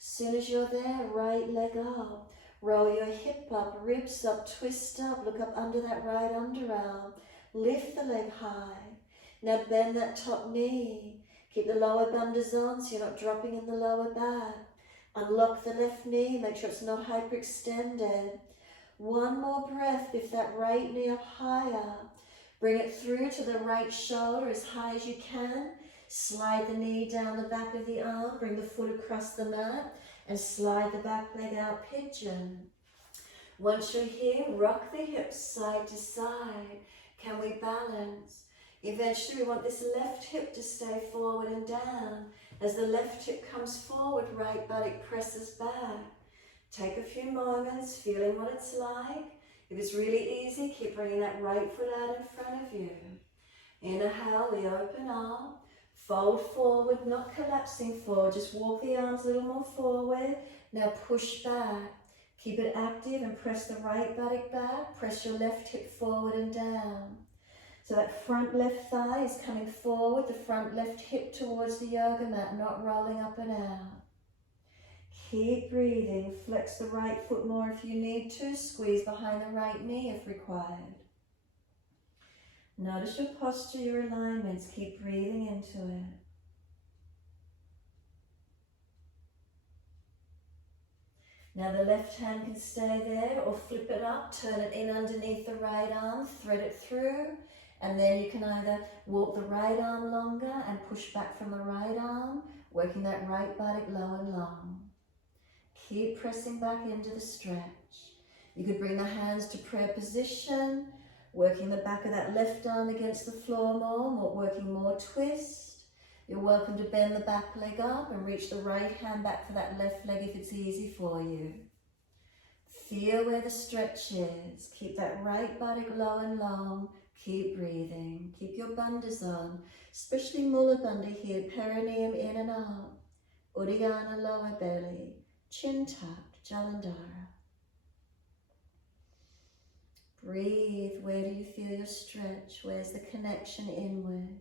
Soon as you're there, right leg up. Roll your hip up, ribs up, twist up. Look up under that right underarm. Lift the leg high. Now bend that top knee. Keep the lower bandhas on so you're not dropping in the lower back. Unlock the left knee, make sure it's not hyperextended. One more breath, lift that right knee up higher. Bring it through to the right shoulder as high as you can. Slide the knee down the back of the arm, bring the foot across the mat and slide the back leg out, pigeon. Once you're here, rock the hips side to side. Can we balance? Eventually we want this left hip to stay forward and down. As the left hip comes forward, right buttock presses back. Take a few moments, feeling what it's like. If it's really easy, keep bringing that right foot out in front of you. Inhale, we open up. Fold forward, not collapsing forward. Just walk the arms a little more forward. Now push back. Keep it active and press the right buttock back. Press your left hip forward and down. So that front left thigh is coming forward, the front left hip towards the yoga mat, not rolling up and out. Keep breathing. Flex the right foot more if you need to. Squeeze behind the right knee if required. Notice your posture, your alignments. Keep breathing into it. Now the left hand can stay there or flip it up, turn it in underneath the right arm, thread it through, and then you can either walk the right arm longer and push back from the right arm, working that right buttock low and long. Keep pressing back into the stretch. You could bring the hands to prayer position, working the back of that left arm against the floor more, working more twist. You're welcome to bend the back leg up and reach the right hand back for that left leg if it's easy for you. Feel where the stretch is. Keep that right buttock low and long. Keep breathing. Keep your bandhas on, especially Mula Bandha here, perineum in and out. Uddiyana lower belly, chin tucked, Jalandhara. Breathe. Where do you feel your stretch? Where's the connection inward?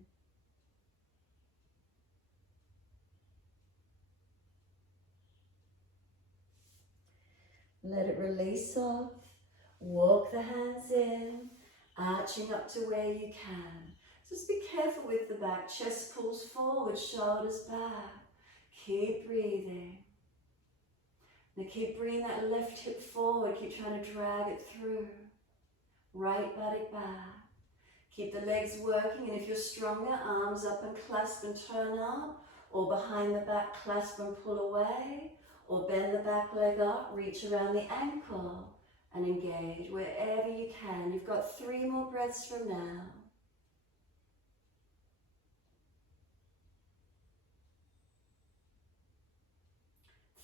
Let it release off. Walk the hands in, arching up to where you can. Just be careful with the back. Chest pulls forward, shoulders back. Keep breathing. Now keep bringing that left hip forward. Keep trying to drag it through. Right buttock back. Keep the legs working, and if you're stronger, arms up and clasp and turn up, or behind the back, clasp and pull away, or bend the back leg up, reach around the ankle and engage wherever you can. You've got 3 more breaths from now.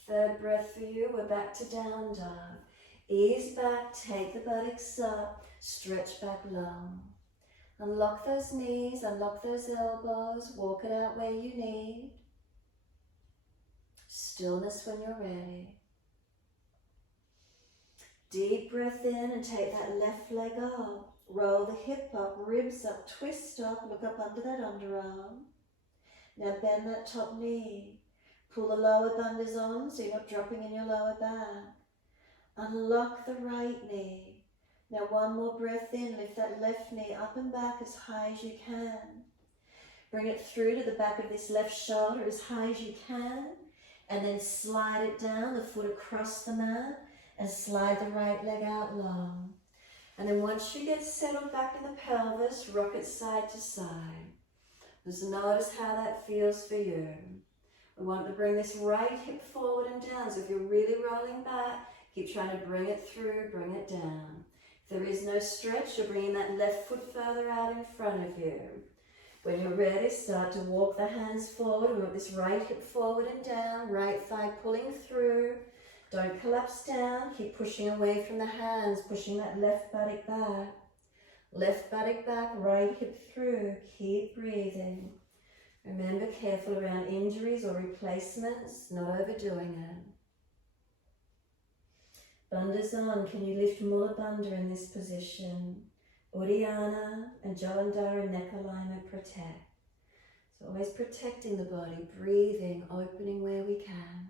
Third breath for you, we're back to down dog. Ease back, take the buttocks up, stretch back long. Unlock those knees, unlock those elbows, walk it out where you need. Stillness when you're ready. Deep breath in and take that left leg up. Roll the hip up, ribs up, twist up, look up under that underarm. Now bend that top knee. Pull the lower bandhas on so you're not dropping in your lower back. Unlock the right knee. Now one more breath in, lift that left knee up and back as high as you can. Bring it through to the back of this left shoulder as high as you can. And then slide it down, the foot across the mat, and slide the right leg out long. And then once you get settled back in the pelvis, rock it side to side. Just notice how that feels for you. We want to bring this right hip forward and down. So if you're really rolling back, keep trying to bring it through, bring it down. If there is no stretch, you're bringing that left foot further out in front of you. When you're ready, start to walk the hands forward. We want this right hip forward and down, right thigh pulling through. Don't collapse down, keep pushing away from the hands, pushing that left buttock back. Left buttock back, right hip through, keep breathing. Remember, careful around injuries or replacements, not overdoing it. Bandhas on, can you lift Mula Bandha in this position? Uddiyana and Jalandhara neck alignment protect. So always protecting the body, breathing, opening where we can.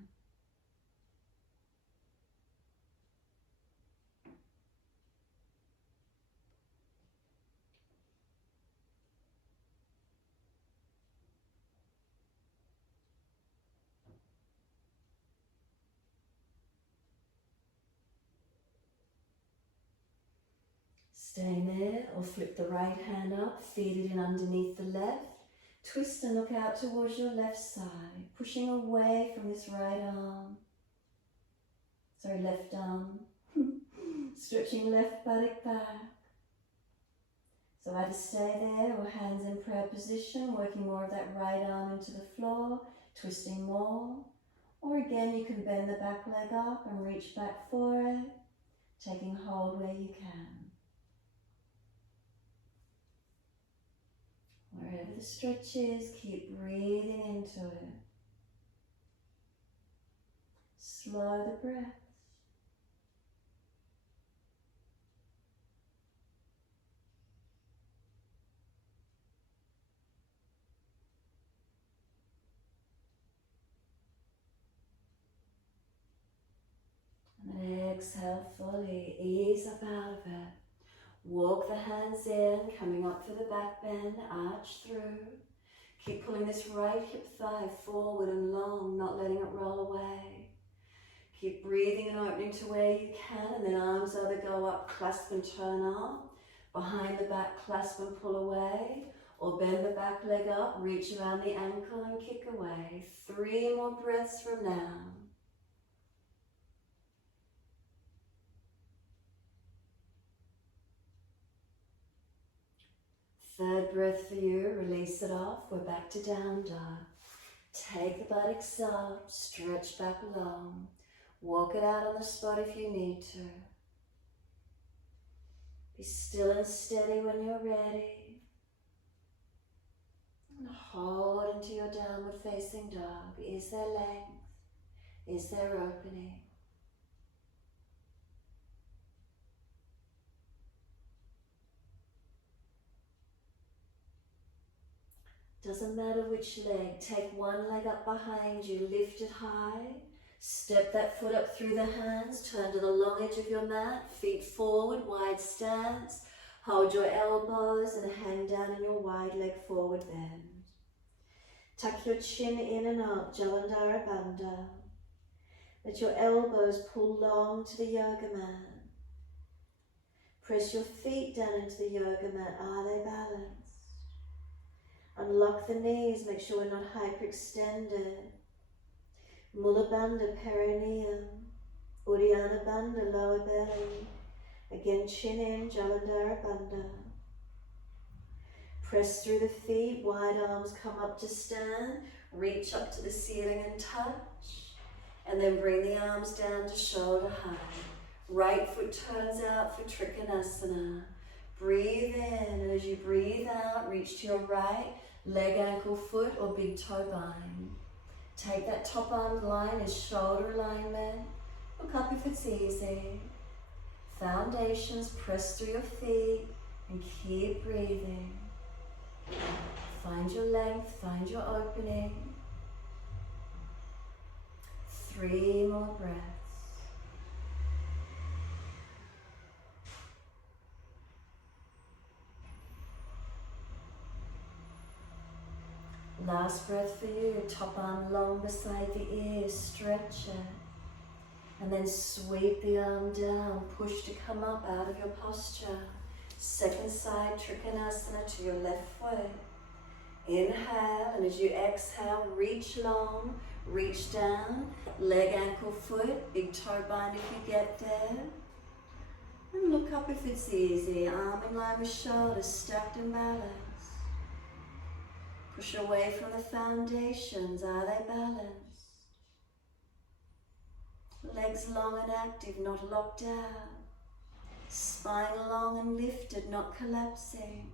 Stay there or flip the right hand up, feed it in underneath the left. Twist and look out towards your left side, pushing away from this right arm. Left arm. Stretching left buttock back. So either stay there or hands in prayer position, working more of that right arm into the floor, twisting more. Or again, you can bend the back leg up and reach back for it, taking hold where you can. Wherever the stretch is, keep breathing into it. Slow the breath. And then exhale fully, ease up out of it. Walk the hands in, coming up for the back bend, arch through. Keep pulling this right hip thigh forward and long, not letting it roll away. Keep breathing and opening to where you can, and then arms either go up, clasp and turn up. Behind the back, clasp and pull away. Or bend the back leg up, reach around the ankle and kick away. 3 more breaths from now. Third breath for you, release it off, we're back to down dog. Take the buttocks up, stretch back long. Walk it out on the spot if you need to. Be still and steady when you're ready. And hold into your downward facing dog. Is there length? Is there opening? Doesn't matter which leg, take one leg up behind you, lift it high, step that foot up through the hands, turn to the long edge of your mat, feet forward, wide stance, hold your elbows and hang down in your wide leg forward bend. Tuck your chin in and up, Jalandhara Bandha. Let your elbows pull long to the yoga mat. Press your feet down into the yoga mat, are they balanced? Unlock the knees, make sure we're not hyperextended. Mula Bandha, perineum. Uddiyana Bandha, lower belly. Again, chin in, Jalandhara Bandha. Press through the feet, wide arms come up to stand. Reach up to the ceiling and touch. And then bring the arms down to shoulder height. Right foot turns out for Trikonasana. Breathe in, and as you breathe out, reach to your right leg, ankle, foot, or big toe bind. Take that top arm line as shoulder alignment. Look up if it's easy. Foundations, press through your feet and keep breathing. Find your length, find your opening. 3 more breaths. Last breath for you, top arm long beside the ear, stretch it. And then sweep the arm down, push to come up out of your posture. Second side, Trikonasana to your left foot. Inhale, and as you exhale, reach long, reach down, leg, ankle, foot, big toe bind if you get there. And look up if it's easy, arm in line with shoulders, stacked and balanced. Push away from the foundations, are they balanced? Legs long and active, not locked out. Spine long and lifted, not collapsing.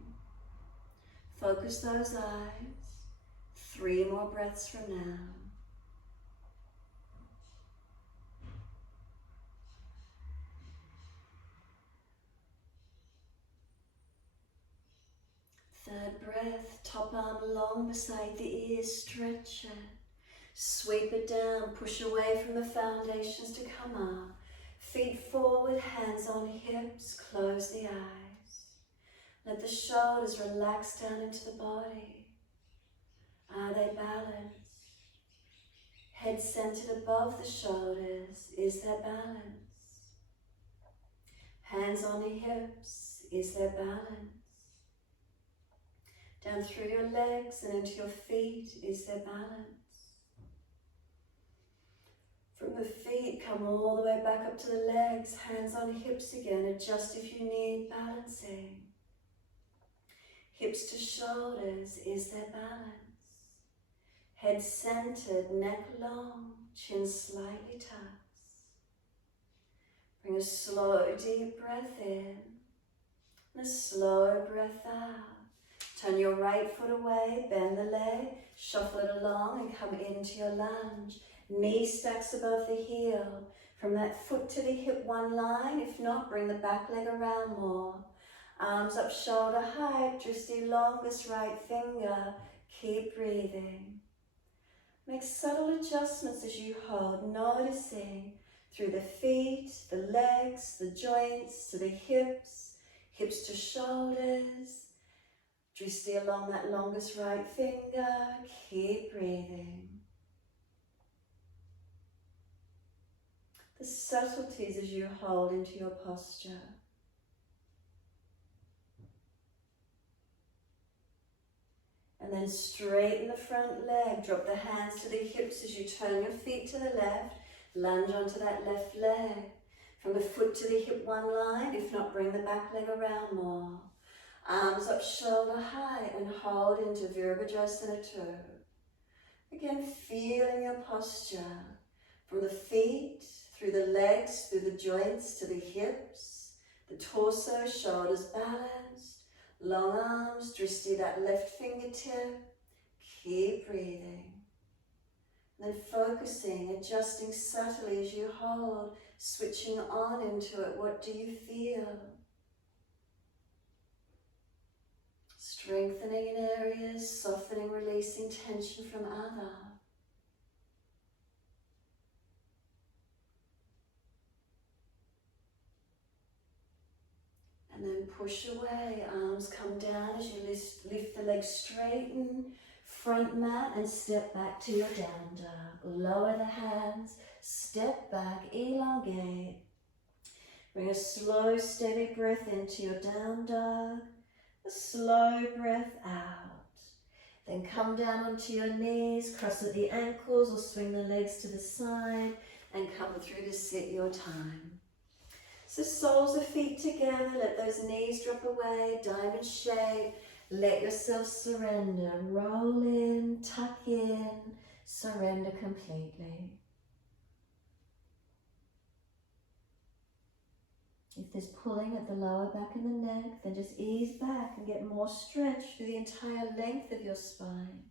Focus those eyes. 3 more breaths from now. Third breath, top arm long beside the ear, stretch it. Sweep it down, push away from the foundations to come up. Feet forward, hands on hips, close the eyes. Let the shoulders relax down into the body. Are they balanced? Head centered above the shoulders, is there balance? Hands on the hips, is there balance? Down through your legs and into your feet, is there balance? From the feet, come all the way back up to the legs, hands on hips again, adjust if you need balancing. Hips to shoulders, is there balance? Head centered, neck long, chin slightly tucks. Bring a slow, deep breath in, and a slow breath out. Turn your right foot away, bend the leg, shuffle it along and come into your lunge. Knee stacks above the heel. From that foot to the hip, one line. If not, bring the back leg around more. Arms up shoulder height, just the longest right finger. Keep breathing. Make subtle adjustments as you hold, noticing through the feet, the legs, the joints, to the hips, hips to shoulders. Drishti along that longest right finger. Keep breathing. The subtleties as you hold into your posture. And then straighten the front leg, drop the hands to the hips as you turn your feet to the left, lunge onto that left leg. From the foot to the hip, one line, if not, bring the back leg around more. Arms up shoulder height and hold into Virabhadrasana 2. Again, feeling your posture. From the feet, through the legs, through the joints, to the hips, the torso, shoulders balanced, long arms, drishti that left fingertip. Keep breathing. And then focusing, adjusting subtly as you hold, switching on into it. What do you feel? Strengthening in areas, softening, releasing tension from other. And then push away, arms come down as you lift the legs, straighten, front mat and step back to your down dog. Lower the hands, step back, elongate. Bring a slow, steady breath into your down dog, a slow breath out. Then come down onto your knees, cross at the ankles or swing the legs to the side and come through to sit your time. So soles of feet together, let those knees drop away, diamond shape, let yourself surrender, roll in, tuck in, surrender completely. If there's pulling at the lower back and the neck, then just ease back and get more stretch through the entire length of your spine.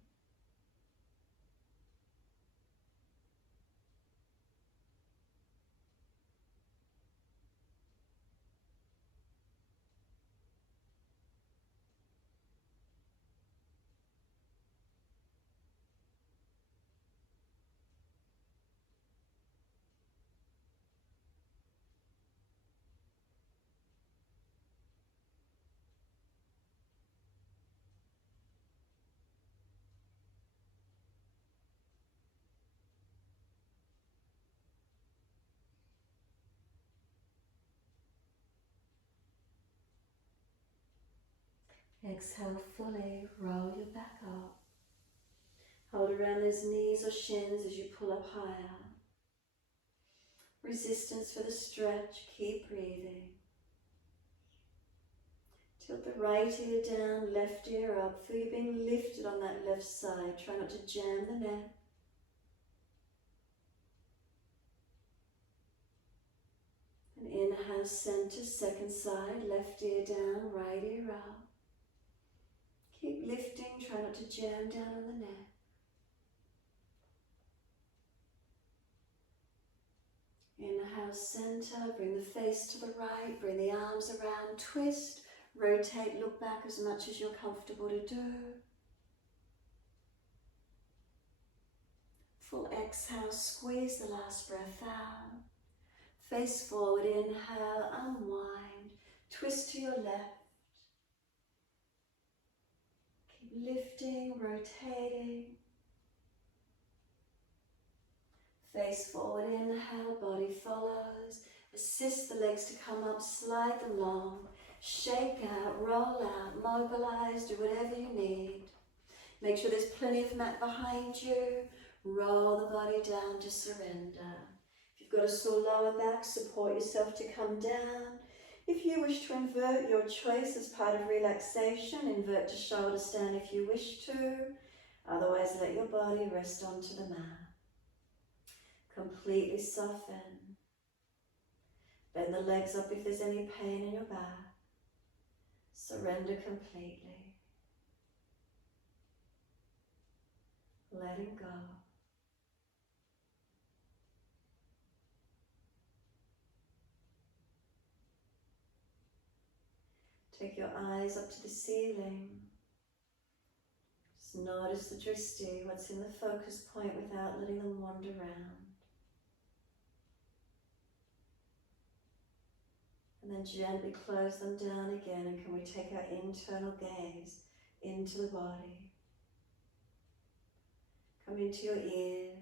Exhale fully, roll your back up. Hold around those knees or shins as you pull up higher. Resistance for the stretch, keep breathing. Tilt the right ear down, left ear up. Feel you being lifted on that left side. Try not to jam the neck. And inhale, center, second side, left ear down, right ear up. Keep lifting, try not to jam down on the neck. Inhale, center, bring the face to the right, bring the arms around, twist, rotate, look back as much as you're comfortable to do. Full exhale, squeeze the last breath out. Face forward, inhale, unwind, twist to your left. Keep lifting, rotating. Face forward, inhale, body follows. Assist the legs to come up, slide them long. Shake out, roll out, mobilize, do whatever you need. Make sure there's plenty of mat behind you. Roll the body down to surrender. If you've got a sore lower back, support yourself to come down. If you wish to invert, your choice as part of relaxation. Invert to shoulder stand if you wish to. Otherwise, let your body rest onto the mat. Completely soften. Bend the legs up if there's any pain in your back. Surrender completely. Letting go. Take your eyes up to the ceiling. Just notice the drishti, what's in the focus point, without letting them wander around. And then gently close them down again, and can we take our internal gaze into the body. Come into your ears,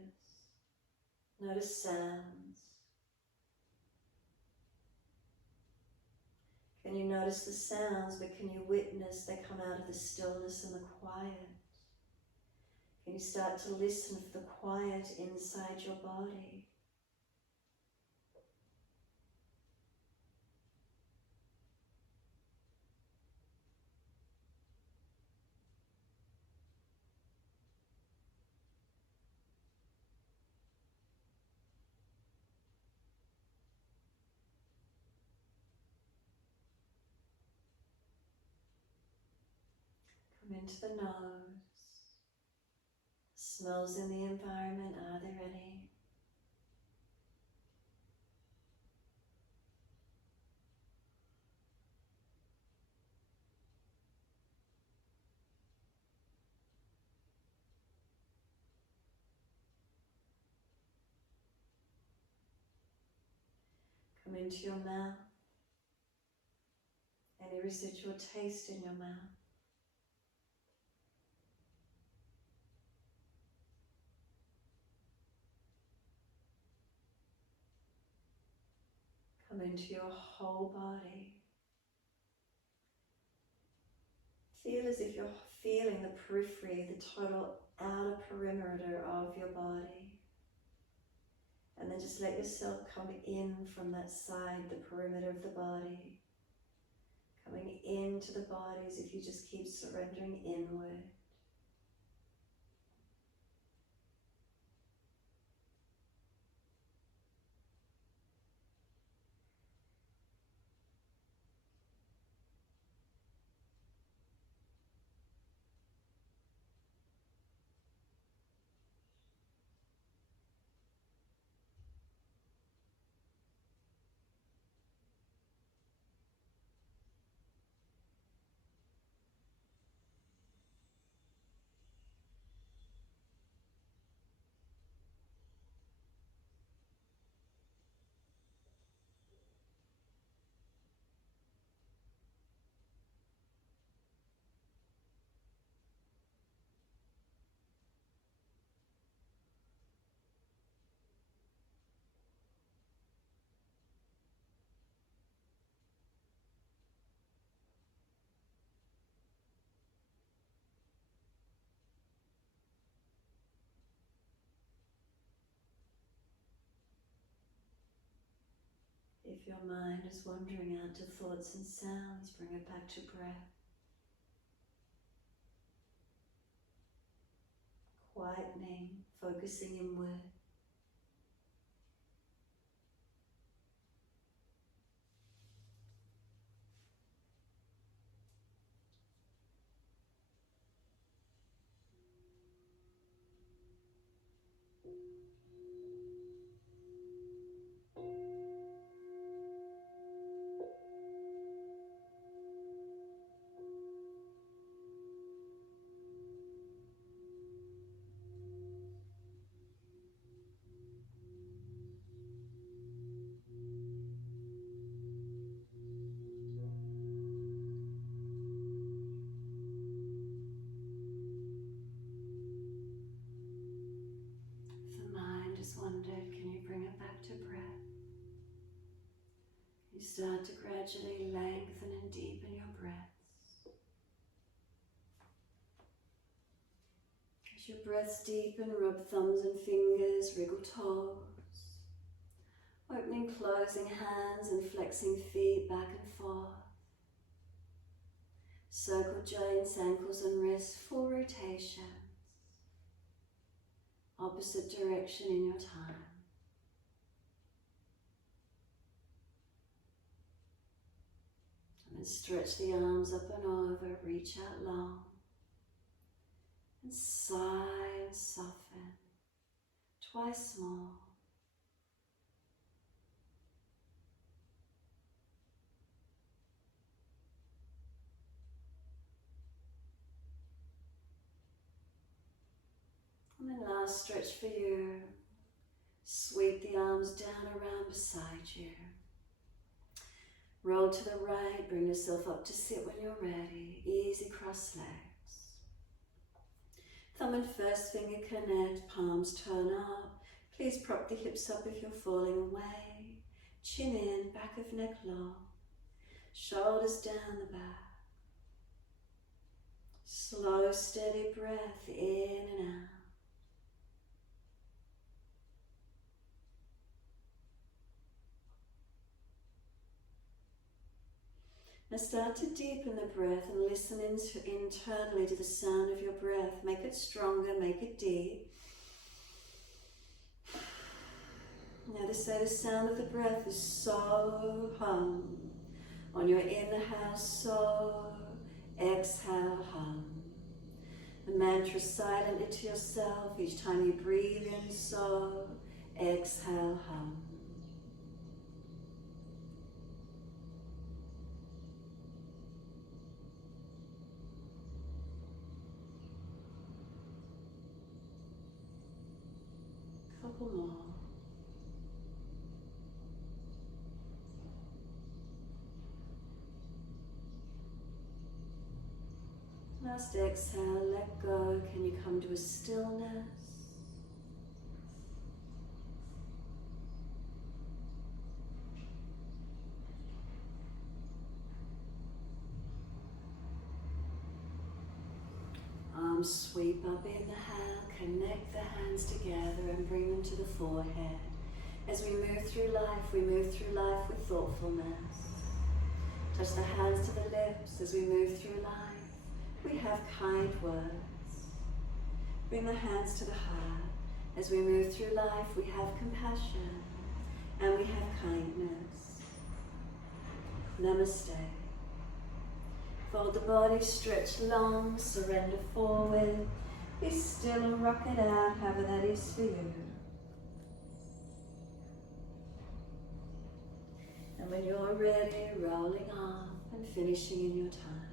notice sounds. Can you notice the sounds, but can you witness they come out of the stillness and the quiet? Can you start to listen for the quiet inside your body? Come into the nose. Smells in the environment, are there any? Come into your mouth. Any residual taste in your mouth. Come into your whole body. Feel as if you're feeling the periphery, the total outer perimeter of your body. And then just let yourself come in from that side, the perimeter of the body. Coming into the body as if you just keep surrendering inward. If your mind is wandering out to thoughts and sounds, bring it back to breath. Quietening, focusing inward. Wandered, can you bring it back to breath? You start to gradually lengthen and deepen your breaths. As your breaths deepen, rub thumbs and fingers, wriggle toes, opening, closing hands and flexing feet back and forth. Circle joints, ankles and wrists, full rotations. Opposite direction in your time. And then stretch the arms up and over, reach out long. And sigh and soften. Twice more. And then last stretch for you. Sweep the arms down around beside you. Roll to the right, bring yourself up to sit when you're ready. Easy cross legs. Thumb and first finger connect, palms turn up. Please prop the hips up if you're falling away. Chin in, back of neck long. Shoulders down the back. Slow, steady breath in and out. Now start to deepen the breath and listen internally to the sound of your breath. Make it stronger, make it deep. Now to say the sound of the breath is so hum. On your inhale, so, exhale, hum. The mantra silently to yourself each time you breathe in, so, exhale, hum. Couple more. Last exhale, let go. Can you come to a stillness? Arms sweep up, inhale, connect the hands together and bring them to the forehead. As we move through life with thoughtfulness. Touch the hands to the lips as we move through life. We have kind words. Bring the hands to the heart. As we move through life, we have compassion and we have kindness. Namaste. Fold the body, stretch long, surrender forward. Be still and rock it out, however that is for you. And when you're ready, rolling on and finishing in your time.